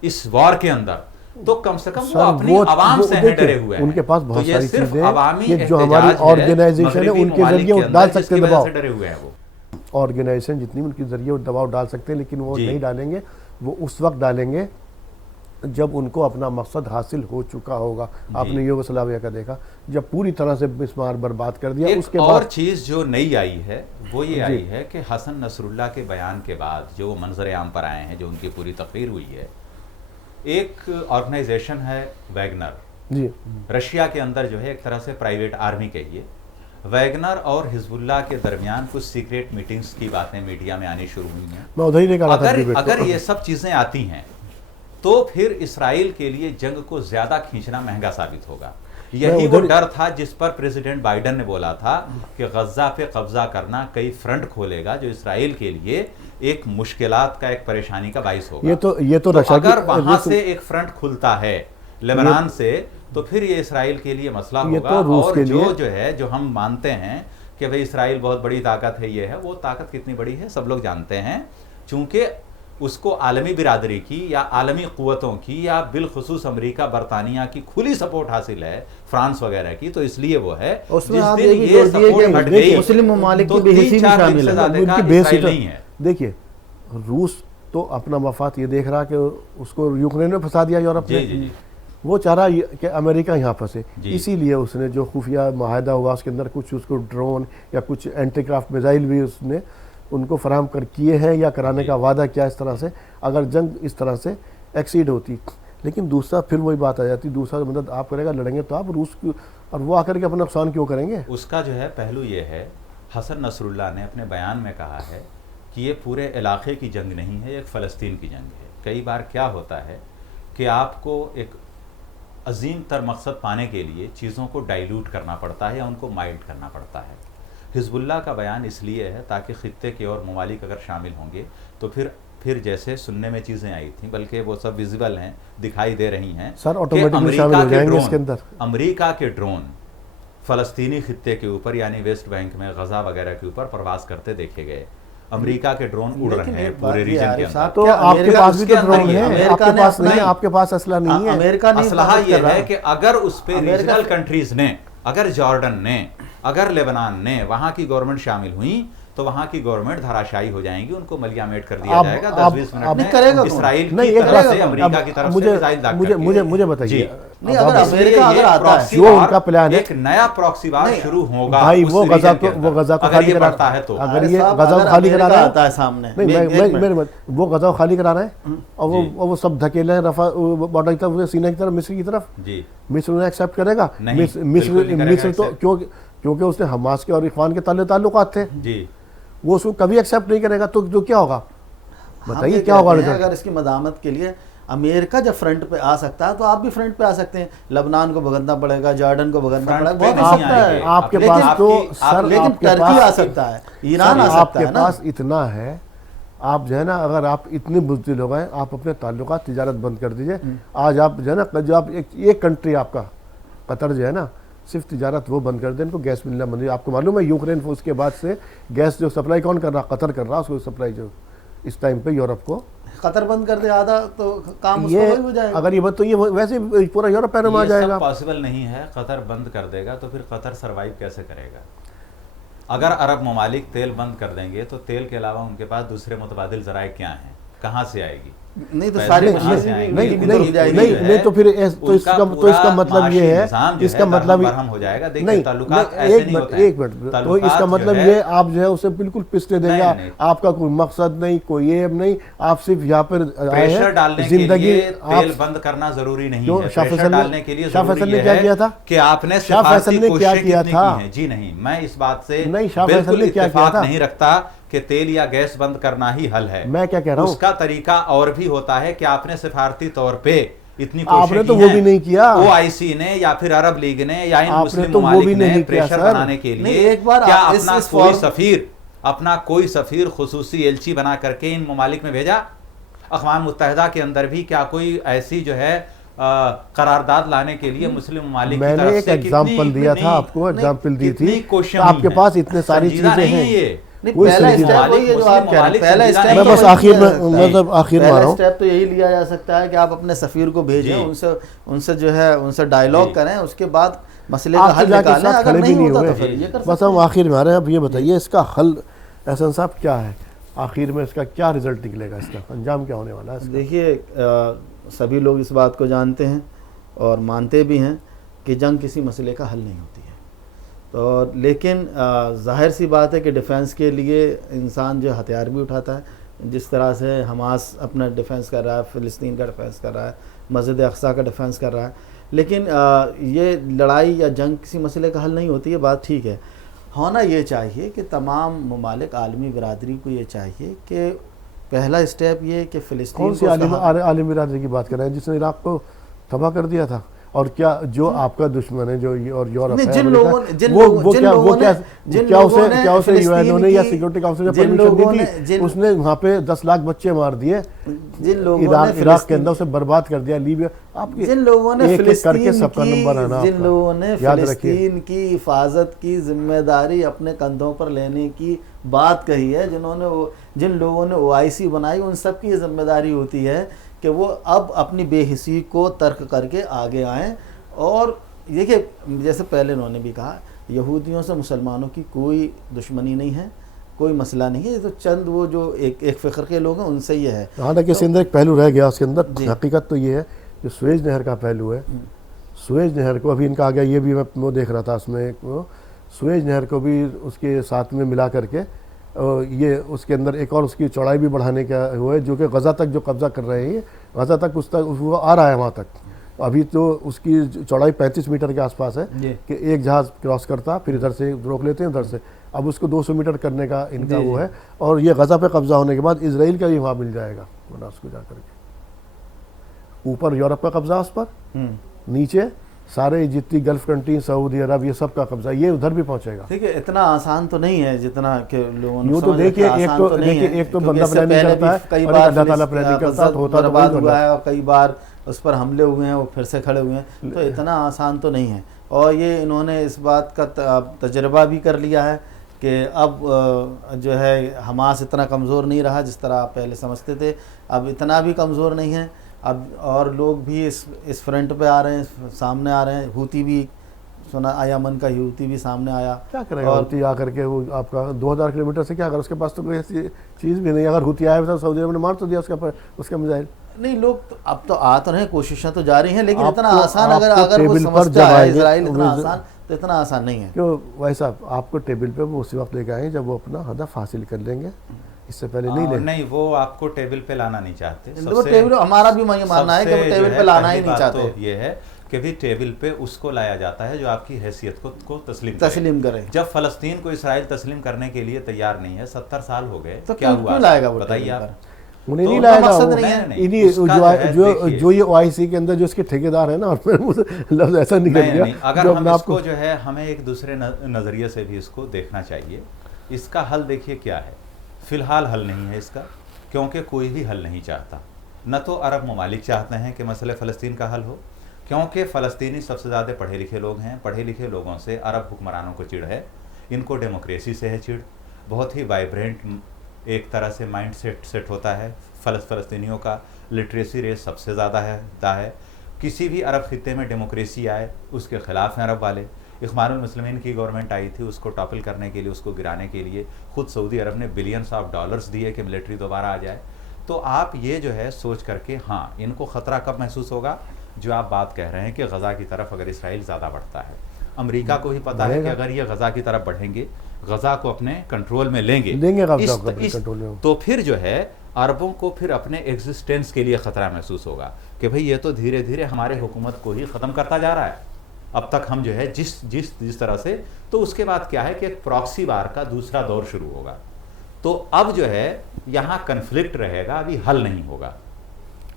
इस वॉर के अंदर। तो कम से कम वो अपनी आवाम से हैं डरे हुए हैं, उनके पास बहुत तो सारी चीजें अवामी ये जो हमारी ऑर्गेनाइजेशन है उनके जरिए डाल सकते हैं दबाव, डरे हुए हैं वो ऑर्गेनाइजेशन जितनी उनके जरिए दबाव डाल सकते हैं, लेकिन वो नहीं डालेंगे। वो उस वक्त डालेंगे जब उनको अपना मकसद हासिल हो चुका होगा। आपने यूगोस्लाविया का देखा, जब पूरी तरह से मिस्मार बर्बाद कर दिया। उसके बाद और चीज़ जो नई आई है वो ये आई है कि हसन नसरुल्लाह के बयान के बाद जो मंजर आम पर आए हैं, जो उनकी पूरी तकरीर हुई है, एक ऑर्गेनाइजेशन है वैगनर जी, रशिया के अंदर जो है एक तरह से प्राइवेट आर्मी कहिए, वैगनर और हिजबुल्लाह के दरमियान कुछ सीक्रेट मीटिंग्स की बातें मीडिया में आनी शुरू हुई हैं। मैं उधर ही निकाला था। अगर ये सब चीज़ें आती हैं तो फिर इसराइल के लिए जंग को ज़्यादा खींचना महंगा साबित होगा। यही वो डर था जिस पर प्रेसिडेंट बाइडेन ने बोला था कि गज़ा पे कब्जा करना कई फ्रंट खोलेगा, जो इसराइल के लिए एक मुश्किलात का, एक परेशानी का बाइस होगा। ये तो अगर वहां से एक फ्रंट खुलता है लेबनान से, तो फिर ये इसराइल के लिए मसला होगा। और जो हम मानते हैं कि भाई इसराइल बहुत बड़ी ताकत है, ये है वो ताकत कितनी बड़ी है सब लोग जानते हैं, चूंकि उसको आलमी बिरादरी की या आलमी क़ुव्वतों की या बिलखुसूस अमेरिका बरतानिया की खुली सपोर्ट हासिल है, फ्रांस वगैरह की, तो इसलिए वो है। उसमें आप ये सपोर्ट हट गई, मुस्लिम ममालिक की बेहिसी भी शामिल है। देखिए, रूस तो अपना मफाद ये देख रहा कि उसको यूक्रेन में फंसा दिया यूरोप ने, वो चाह रहा कि अमेरिका यहाँ फंसे, इसीलिए उसने जो खुफिया माहिदा हुआ उसके अंदर कुछ उसको ड्रोन या कुछ एंटीक्राफ्ट मिसाइल भी उसने उनको फराहम कर किए हैं या कराने का वादा किया। इस तरह से अगर जंग इस तरह से एक्सीड होती, लेकिन दूसरा फिर वही बात आ जाती, दूसरा मदद आप करेगा, लड़ेंगे तो आप रूस की, और वो आकर के अपना नुकसान क्यों करेंगे। उसका जो है पहलू ये है, हसन नसरुल्लाह ने अपने बयान में कहा है कि ये पूरे इलाके की जंग नहीं है, एक फ़लस्तीन की जंग है। कई बार क्या होता है कि आपको एक अजीम तर मकसद पाने के लिए चीज़ों को डाइल्यूट करना पड़ता है या उनको माइल्ड करना पड़ता है। हिजबुल्लाह का बयान इसलिए है ताकि खित्ते के और ममालिक अगर शामिल होंगे तो फिर जैसे सुनने में चीज़ें आई थी, बल्कि वो सब विजिबल हैं, दिखाई दे रही हैं सर, ऑटोमेटिकली शामिल हो जाएंगे इसके अंदर। अमेरिका के ड्रोन फ़लस्तीनी खित्ते के ऊपर यानी वेस्ट बैंक में गज़ा वगैरह के ऊपर प्रवास करते देखे गए। अमेरिका के ड्रोन उड़ रहे हैं पूरे रीजन के अंदर। तो आपके पास भी तो ड्रोन है, आपके पास नहीं है, आपके पास असला नहीं है। अमेरिका ने असलहा ये है कि अगर उस पे रीजनल कंट्रीज ने, अगर जॉर्डन ने, अगर लेबनान ने, वहां की गवर्नमेंट शामिल हुई तो वहां की गवर्नमेंट धराशायी हो जाएंगी, उनको मलियामेट कर दिया जाएगा 10-20 मिनट में। इसराइल की तरफ से, अमेरिका की तरफ से मिसाइल दाग मुझे बताइए, नहीं अगर अमेरिका अगर आता है, जो उनका प्लान है, एक नया प्रॉक्सी वार शुरू होगा भाई, वो गजा को खाली कराता है तो, अगर ये गजा को खाली करा रहा आता है सामने, नहीं वो गजा को खाली करा रहा है और वो सब धकेले हैं रफा बॉर्डर की तरफ, सीना की तरफ, मिस्र की तरफ। मिस्र उन्हें एक्सेप्ट करेगा? मिस्र तो क्योंकि उसने हमास के और इख्वान के ताल्लुकात थे जी, वो उसको कभी एक्सेप्ट नहीं करेगा। तो क्या होगा, बताइए क्या होगा? अगर इसकी मदामत के लिए अमेरिका जब फ्रंट पे आ सकता है तो आप भी फ्रंट पे आ सकते हैं। लबनान को भगतना पड़ेगा, जॉर्डन को भगतना पड़ेगा, बहुत हो सकता है आपके पास तो सर, लेकिन टर्की आ सकता है, ईरान आ सकता है, आपके पास इतना है। आप जो है ना, अगर आप इतने बुज़दिल हो गए, आप अपने ताल्लुकात तिजारत बंद कर दीजिए। आज आप जो है ना, जो आप एक कंट्री आपका कतर जो है ना, सिर्फ तिजारत वो बंद कर दें, इनको गैस मिलना बंद। आपको मालूम है यूक्रेन उसके बाद से गैस जो सप्लाई कौन कर रहा, कतर कर रहा उसको सप्लाई, जो इस टाइम पे यूरोप को। कतर बंद कर दे आधा तो काम उसका ये वही हो जाएगा। अगर ये बात तो ये वैसे ही पूरा यूरोप पैरों में आ जाएगा। पॉसिबल नहीं है, कतर बंद कर देगा तो फिर कतर सरवाइव कैसे करेगा? अगर अरब ममालिक तेल बंद कर देंगे तो तेल के अलावा उनके पास दूसरे मुतबादिल ज़राए क्या हैं, कहाँ से आएगी? नहीं तो पैसे सारी कहाँ से आएंगे? नहीं ये भी नहीं तो जाएगी नहीं जो है, नहीं तो फिर तो उसका इसका मतलब पूरा ये है, निज़ाम जो इसका है मतलब बरहम हो जाएगा। देखिए नहीं, ताल्लुकात ऐसे नहीं होते हैं। एक मिनट तो ताल्लुकात इसका जो मतलब है- ये आप जो है उसे बिल्कुल पिसते देंगे, नहीं। आपका कोई मकसद नहीं, कोई एम नहीं, आप सिर्फ यहाँ पर आए प्रेशर हैं डालने के जिंदगी। लिए तेल बंद करना जरूरी नहीं क्यों? है। शाह प्रेशर फैसल ने- डालने के लिए शाह फैसल जरूरी ने ये क्या है किया था? कि आपने शाह फैसल सिफारती ने क्या कोशिशें किया कितनी था? की हैं। जी नहीं, मैं इस बात से नहीं, शाह फैसल बिल्कुल ने क्या किया इत्तेफाक था? नहीं रखता कि तेल या गैस बंद करना ही हल है। मैं क्या कह रहा हूँ, उसका तरीका और भी होता है कि आपने सिफारती तौर पे इतनी आपने तो वो भी नहीं किया। ओआईसी ने या फिर अरब लीग ने या इन आपने मुस्लिम तो वो ममालिक भी ने नहीं किया, प्रेशर सर। बनाने के नहीं, लिए एक बार क्या आप अपना इस कोई फॉर्म- कोई सफीर खुसूसी एलची बना करके इन ममालिक में भेजा? अक़वाम मुत्तहिदा के अंदर भी क्या कोई ऐसी जो है करारदाद लाने के लिए मुस्लिम ममालिक की मैंने तरफ एक से एग्जाम्पल दिया था आपको, एग्जाम्पल दी थी, कोशिश आपके पास इतने सारी चीजें हैं। नहीं, कोई पहला संजीदा- स्टेप वही है जो आप कह रहे हैं। पहला स्टेप मैं तो बस वही आखिर लिया में जा सकता है। मतलब आखिर में आ रहा पहला हूँ। स्टेप तो यही लिया जा सकता है कि आप अपने सफीर को भेजें, जी। उनसे जो है उनसे डायलॉग जी। करें, उसके बाद मसले का आप तो हल जाके निकालें। साथ अगर खड़े भी नहीं नहीं होता हुए। तो फिर ये कर बस सकते हम हैं। आखिर में आ रहे हैं। अब ये बताइए इसका हल एहसन साहब क्या है, आखिर में इसका क्या रिजल्ट निकलेगा, इसका अंजाम क्या होने वाला है इसका? देखिए सभी लोग इस बात को जानते हैं और मानते भी हैं कि जंग किसी मसले का हल नहीं होती है। तो लेकिन ज़ाहिर सी बात है कि डिफेंस के लिए इंसान जो हथियार भी उठाता है, जिस तरह से हमास अपना डिफेंस कर रहा है, फ़िलिस्तीन का डिफेंस कर रहा है, मस्जिद अक़सा का डिफेंस कर रहा है, लेकिन ये लड़ाई या जंग किसी मसले का हल नहीं होती है। बात ठीक है, होना ये चाहिए कि तमाम ममालिक आलमी बिरादरी को ये चाहिए कि पहला स्टेप ये कि फ़िलिस्तीन कौन सी आलिम बिरादरी की बात कर रहे हैं जिसने इराक़ को तबाह कर दिया था? और क्या जो आपका दुश्मन है जो और यूरोप है, जिन अमेरिका, लोगों जिन वो लोगों क्या जिन वो लोगों क्या जिन क्या लोगों उसे ने क्या उसे यूएनओ फ़िलिस्तीन ने या की- सिक्योरिटी काउंसिल ने जिन परमिशन लोगों दी ने थी? जिन उसने वहाँ पे 10 लाख बच्चे मार दिए, जिन लोगों इराक ने इराक के अंदर उसे बर्बाद कर दिया, लीबिया। आपके जिन लोगों ने एक एक करके सबका फ़िलिस्तीन नंबर आना की जिन आपका। लोगों ने याद रखिए। फ़िलिस्तीन की हिफाजत की जिम्मेदारी अपने कंधों पर लेने की बात कही है, जिन लोगों ने ओआईसी बनाई, उन सब की ये जिम्मेदारी होती है कि वो अब अपनी बेहिसी को तर्क करके आगे आएँ। और देखिए जैसे पहले उन्होंने भी कहा, यहूदियों से मुसलमानों की कोई दुश्मनी नहीं है, कोई मसला नहीं है, ये तो चंद वो जो एक फ़िक्र के लोग हैं उनसे ये है। हालांकि इसके अंदर एक पहलू रह गया, उसके अंदर जी। हकीकत तो ये है जो सुएज नहर का पहलू है। सुएज नहर को अभी इनका आ गया, ये भी मैं वो देख रहा था उसमें, सुएज नहर को भी उसके साथ में मिला करके ये उसके अंदर एक और उसकी चौड़ाई भी बढ़ाने का हुआ है, जो कि गज़ा तक जो कब्ज़ा कर रहे हैं, गज़ा तक उस तक वो आ रहा है वहाँ तक। अभी तो उसकी चौड़ाई 35 मीटर के आसपास है कि एक जहाज़ क्रॉस करता, फिर इधर से रोक लेते हैं, उधर से। अब उसको 200 मीटर करने का इनका वो है, और ये गज़ा पे कब्ज़ा होने के बाद इजराइल का भी वहाँ मिल जाएगा उसको जा करके। ऊपर यूरोप का कब्ज़ा उस पर, नीचे सारे जितनी गल्फ कंट्री, सऊदी अरब, ये सब का कब्जा, ये उधर भी पहुंचेगा। ठीक है, इतना आसान तो नहीं है जितना कि लोगों ने यूँ तो देखिए एक तो बंदा प्लानिंग करता है, कई और बार अल्लाह ताला प्लानिंग करता है, तो होता तो बर्बाद हुआ है और कई बार उस पर हमले हुए हैं, वो फिर से खड़े हुए हैं, तो इतना आसान तो नहीं है। और ये इन्होंने इस बात का तजर्बा भी कर लिया है कि अब जो है हमास इतना कमज़ोर नहीं रहा जिस तरह आप पहले समझते थे, अब इतना भी कमज़ोर नहीं है। अब और लोग भी इस फ्रंट पे आ रहे हैं, सामने आ रहे हैं। हूती भी सुना, यमन का हूती भी सामने आया। क्या करेगा हूती आकर के? वो आपका 2000 किलोमीटर से क्या कर, उसके पास तो कोई ऐसी चीज़ भी नहीं। अगर हूती आया तो सऊदी अरब ने मार तो दिया उसका मिसाइल। नहीं, लोग तो अब तो आ तो रहे, कोशिशें तो जारी हैं, लेकिन इतना आसान अगर वो टेबल पर समझता जब है आएंगे इजराइल इतना आसान, तो इतना आसान नहीं है। क्यों वैसा आपको टेबल पे वो उसी वक्त लेके आए जब वो अपना हदफ हासिल कर लेंगे, इससे पहले नहीं ले। नहीं, वो आपको टेबल पे लाना नहीं चाहते। वो टेबल, हमारा भी मानना है कि वो टेबल पे लाना ही नहीं चाहते। तो ये है कि भी टेबल पे उसको लाया जाता है जो आपकी हैसियत को तस्लीम करे। जब फ़लस्तीन को इसराइल तस्लीम करने के लिए तैयार नहीं है, 70 साल हो गए, तो क्या हुआ? क्यों लाएगा वो? बताइए आप। उन्हें तो नहीं लाएगा, मकसद नहीं है। इन्हीं जो ये ओआईसी के अंदर जो इसके ठेकेदार है ना, और लफ्ज़ ऐसा निकल गया। अगर हम इसको जो है, हमें एक दूसरे नज़रिए से भी इसको देखना चाहिए। इसका हल देखिए क्या है। फ़िलहाल हल नहीं है इसका, क्योंकि कोई भी हल नहीं चाहता। न तो अरब ममालिक चाहते हैं कि मसले फ़लस्तीन का हल हो, क्योंकि फ़लस्तीनी सबसे ज़्यादा पढ़े लिखे लोग हैं। पढ़े लिखे लोगों से अरब हुक्मरानों को चिढ़ है, इनको डेमोक्रेसी से है चिढ़, बहुत ही वाइब्रेंट एक तरह से माइंड सेट होता है फ़लस्तीनियों का। लिटरेसी रेट सबसे ज़्यादा है। किसी भी अरब खित्ते में डेमोक्रेसी आए उसके ख़िलाफ़ हैं अरब वाले। इख्वानुल मुस्लिमीन की गवर्नमेंट आई थी, उसको टॉपल करने के लिए, उसको गिराने के लिए खुद सऊदी अरब ने बिलियंस ऑफ डॉलर्स दिए कि मिलिट्री दोबारा आ जाए। तो आप ये जो है सोच करके, हाँ, इनको ख़तरा कब महसूस होगा, जो आप बात कह रहे हैं कि गज़ा की तरफ अगर इसराइल ज़्यादा बढ़ता है। अमेरिका को भी पता है कि अगर ये गज़ा की तरफ बढ़ेंगे, गज़ा को अपने कंट्रोल में लेंगे तो फिर जो है अरबों को फिर अपने एग्जिस्टेंस के लिए ख़तरा महसूस होगा कि भाई ये तो धीरे धीरे हमारे हुकूमत को ही ख़त्म करता जा रहा है। अब तक हम जो है जिस तरह से, तो उसके बाद क्या है कि एक प्रॉक्सी वार का दूसरा दौर शुरू होगा। तो अब जो है यहाँ कन्फ्लिक्ट रहेगा, अभी हल नहीं होगा।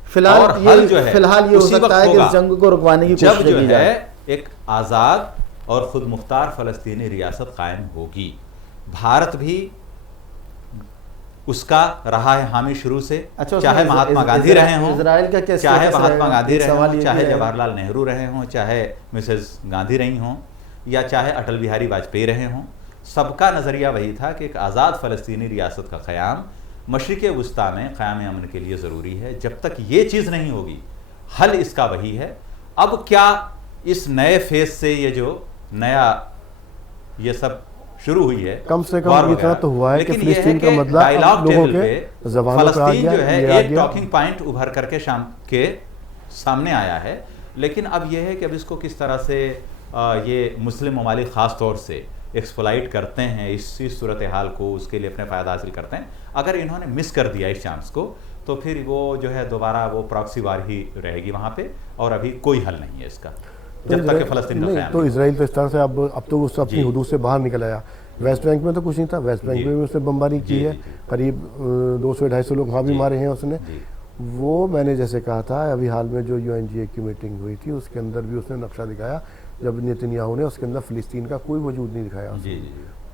फिलहाल ये हो सकता है कि इस जंग को रुकवाने की कोशिश जो है एक आज़ाद और खुद मुख्तार फ़लस्तीनी रियासत कायम होगी। भारत भी उसका रहा है हामी शुरू से। चाहे महात्मा गांधी रहे हों, चाहे महात्मा गांधी रहे हों, चाहे जवाहरलाल नेहरू रहे हों, चाहे मिसेस गांधी रही हों, या चाहे अटल बिहारी वाजपेयी रहे हों, सबका नज़रिया वही था कि एक आज़ाद फ़लस्तीनी रियासत का क़याम मशरिक़ वुस्ता में क़याम अमन के लिए ज़रूरी है। जब तक ये चीज़ नहीं होगी, हल इसका वही है। अब क्या इस नए फेज से ये जो नया ये सब शुरू हुई है, कम से कम इतना तो हुआ है कि फिलिस्तीन का मतलब लोगों के ज़बानों पे आ गया, जो है एक टॉकिंग पॉइंट उभर करके शाम के सामने आया है। लेकिन अब यह है कि अब इसको किस तरह से ये मुस्लिम ममालिक ख़ास तौर से एक्सप्लॉइट करते हैं इसी सूरत हाल को, उसके लिए अपने फ़ायदा हासिल करते हैं। अगर इन्होंने मिस कर दिया इस चांस को, तो फिर वो जो है दोबारा वो प्रॉक्सी वार ही रहेगी वहाँ पे, और अभी कोई हल नहीं है इसका जब तक कि फ़लस्तीन का क़याम। तो इसराइल तो इस तरह से अब तो उससे अपनी हुदूद से बाहर निकल आया। वेस्ट बैंक में तो कुछ नहीं था, वेस्ट बैंक में भी उसने बमबारी की है, करीब 200-250 लोग वहाँ भी मारे हैं उसने। वो मैंने जैसे कहा था, अभी हाल में जो UNGA की मीटिंग हुई थी उसके अंदर भी उसने नक्शा दिखाया, जब नेतन्याहू ने उसके अंदर फ़िलिस्तीन का कोई वजूद नहीं दिखाया,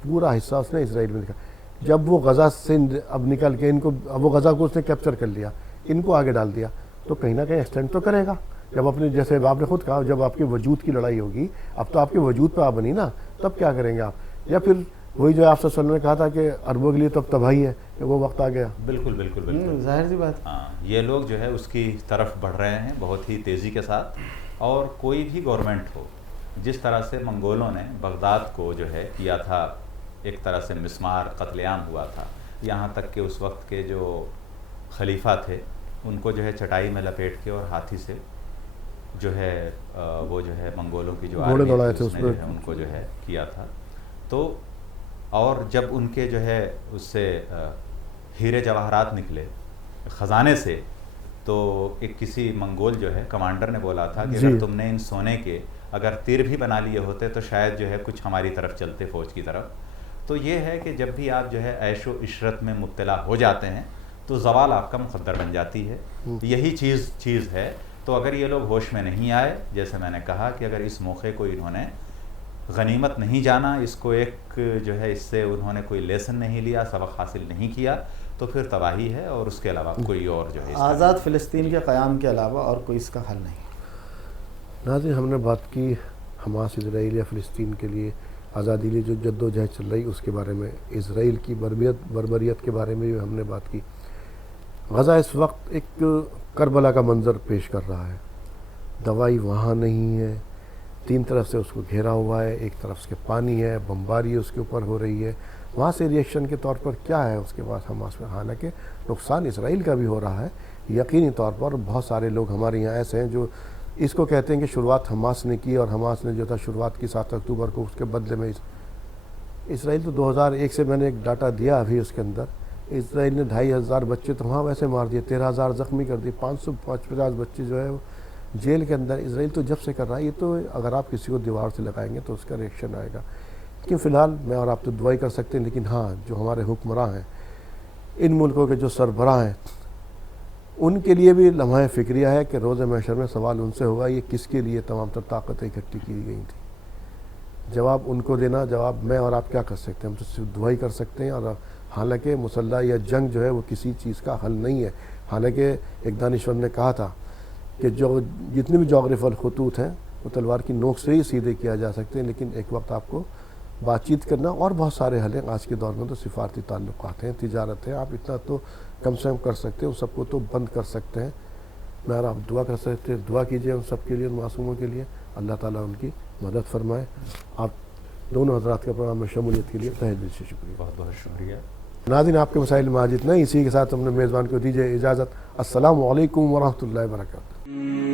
पूरा हिस्सा उसने इसराइल में दिखाया। जब वो गज़ा से अब निकल के इनको, अब वो गज़ा को उसने कैप्चर कर लिया, इनको आगे डाल दिया, तो कहीं ना कहीं एक्सटेंड तो करेगा। जब अपने, जैसे आपने खुद कहा, जब आपके वजूद की लड़ाई होगी, अब तो आपके वजूद पर आप बनी ना, तब क्या करेंगे आप? या फिर वही जो आपसे सल्लल्लाहु ने कहा था कि अरबों के लिए तब तबाही है, कि वो वक्त आ गया। बिल्कुल बिल्कुल बिल्कुल, जाहिर सी बात। हाँ, ये लोग जो है उसकी तरफ बढ़ रहे हैं बहुत ही तेज़ी के साथ। और कोई भी गवर्नमेंट हो, जिस तरह से मंगोलों ने बगदाद को जो है किया था, एक तरह से मिस्मार कत्लेआम हुआ था, यहाँ तक कि उस वक्त के जो खलीफा थे उनको जो है चटाई में लपेट के और हाथी से जो है वो जो है मंगोलों की जो आर्मी थी उसने जो है उनको जो है किया था। तो और जब उनके जो है उससे हीरे जवाहरात निकले ख़जाने से, तो एक किसी मंगोल जो है कमांडर ने बोला था कि अगर तुमने इन सोने के अगर तीर भी बना लिए होते तो शायद जो है कुछ हमारी तरफ चलते, फ़ौज की तरफ। तो ये है कि जब भी आप जो है ऐशो इशरत में मुब्तला हो जाते हैं तो ज़वाल आपका मुक़द्दर बन जाती है। यही चीज़ है। तो अगर ये लोग होश में नहीं आए, जैसे मैंने कहा कि अगर इस मौके को इन्होंने गनीमत नहीं जाना, इसको एक जो है इससे उन्होंने कोई लेसन नहीं लिया, सबक हासिल नहीं किया, तो फिर तबाही है और उसके अलावा कोई और जो है आज़ाद फ़िलिस्तीन के क़याम के अलावा और कोई इसका हल नहीं। नाज़रीन, हमने बात की हमास इसराइल या फ़िलिस्तीन के लिए आज़ादी लिए जो जद्दोजहद चल रही उसके बारे में, इसराइल की बर्बरियत के बारे में भी हमने बात की। गज़ा इस वक्त एक करबला का मंज़र पेश कर रहा है। दवाई वहाँ नहीं है, 3 तरफ से उसको घेरा हुआ है, एक तरफ से पानी है, बमबारी उसके ऊपर हो रही है। वहाँ से रिएक्शन के तौर पर क्या है उसके बाद हमास में? हालांकि नुकसान इसराइल का भी हो रहा है यकीनी तौर पर। बहुत सारे लोग हमारे यहाँ ऐसे हैं जो इसको कहते हैं कि शुरुआत हमास ने की, और हमास ने जो था शुरुआत की 7 अक्टूबर को, उसके बदले में इसराइल तो 2001 से मैंने एक डाटा दिया अभी, उसके अंदर इसराइल ने 2500 बच्चे तो वहाँ वैसे मार दिए, 13,000 ज़ख्मी कर दिए, 550 बच्चे जो है वो जेल के अंदर। इसराइल तो जब से कर रहा है, ये तो अगर आप किसी को दीवार से लगाएंगे तो उसका रिएक्शन आएगा। लेकिन फ़िलहाल मैं और आप तो दुआई कर सकते हैं, लेकिन हाँ, जो हमारे हुक्मरान हैं, इन मुल्कों के जो सरबराह हैं, उनके लिए भी लम्हा फ़िक्रिया है कि रोज़ महशर में सवाल उनसे होगा ये किसके लिए तमाम तर ताकतें इकट्ठी की गई थी। जवाब उनको देना, जवाब मैं और आप क्या कर सकते हैं? हम तो सिर्फ दुआई कर सकते हैं। और हालांकि मुसल्ला या जंग जो है वो किसी चीज़ का हल नहीं है। हालांकि एक दानिश्वर ने कहा था कि जो जितने भी जोग्राफिकल खतूत हैं वो तलवार की नोक से ही सीधे किया जा सकते हैं, लेकिन एक वक्त आपको बातचीत करना और बहुत सारे हल हैं। आज के दौर में तो सिफारती ताल्लुकात हैं, तिजारत है, आप इतना तो कम से कम कर सकते हैं, उन सबको तो बंद कर सकते हैं। मैं आप दुआ कर सकते हैं, दुआ कीजिए उन सब के लिए, उन मासूमों के लिए, अल्लाह ताला उनकी मदद फरमाए। आप दोनों हजरात का प्रोग्राम में शमूलियत के लिए तहे दिल से शुक्रिया। बहुत बहुत शुक्रिया। नाज़रीन, आपके मसाइल में आज इतना ही। इसी के साथ अपने मेज़बान को दीजिए इजाज़त। अस्सलामु अलैकुम वरहमतुल्लाहि वबरकातुहू।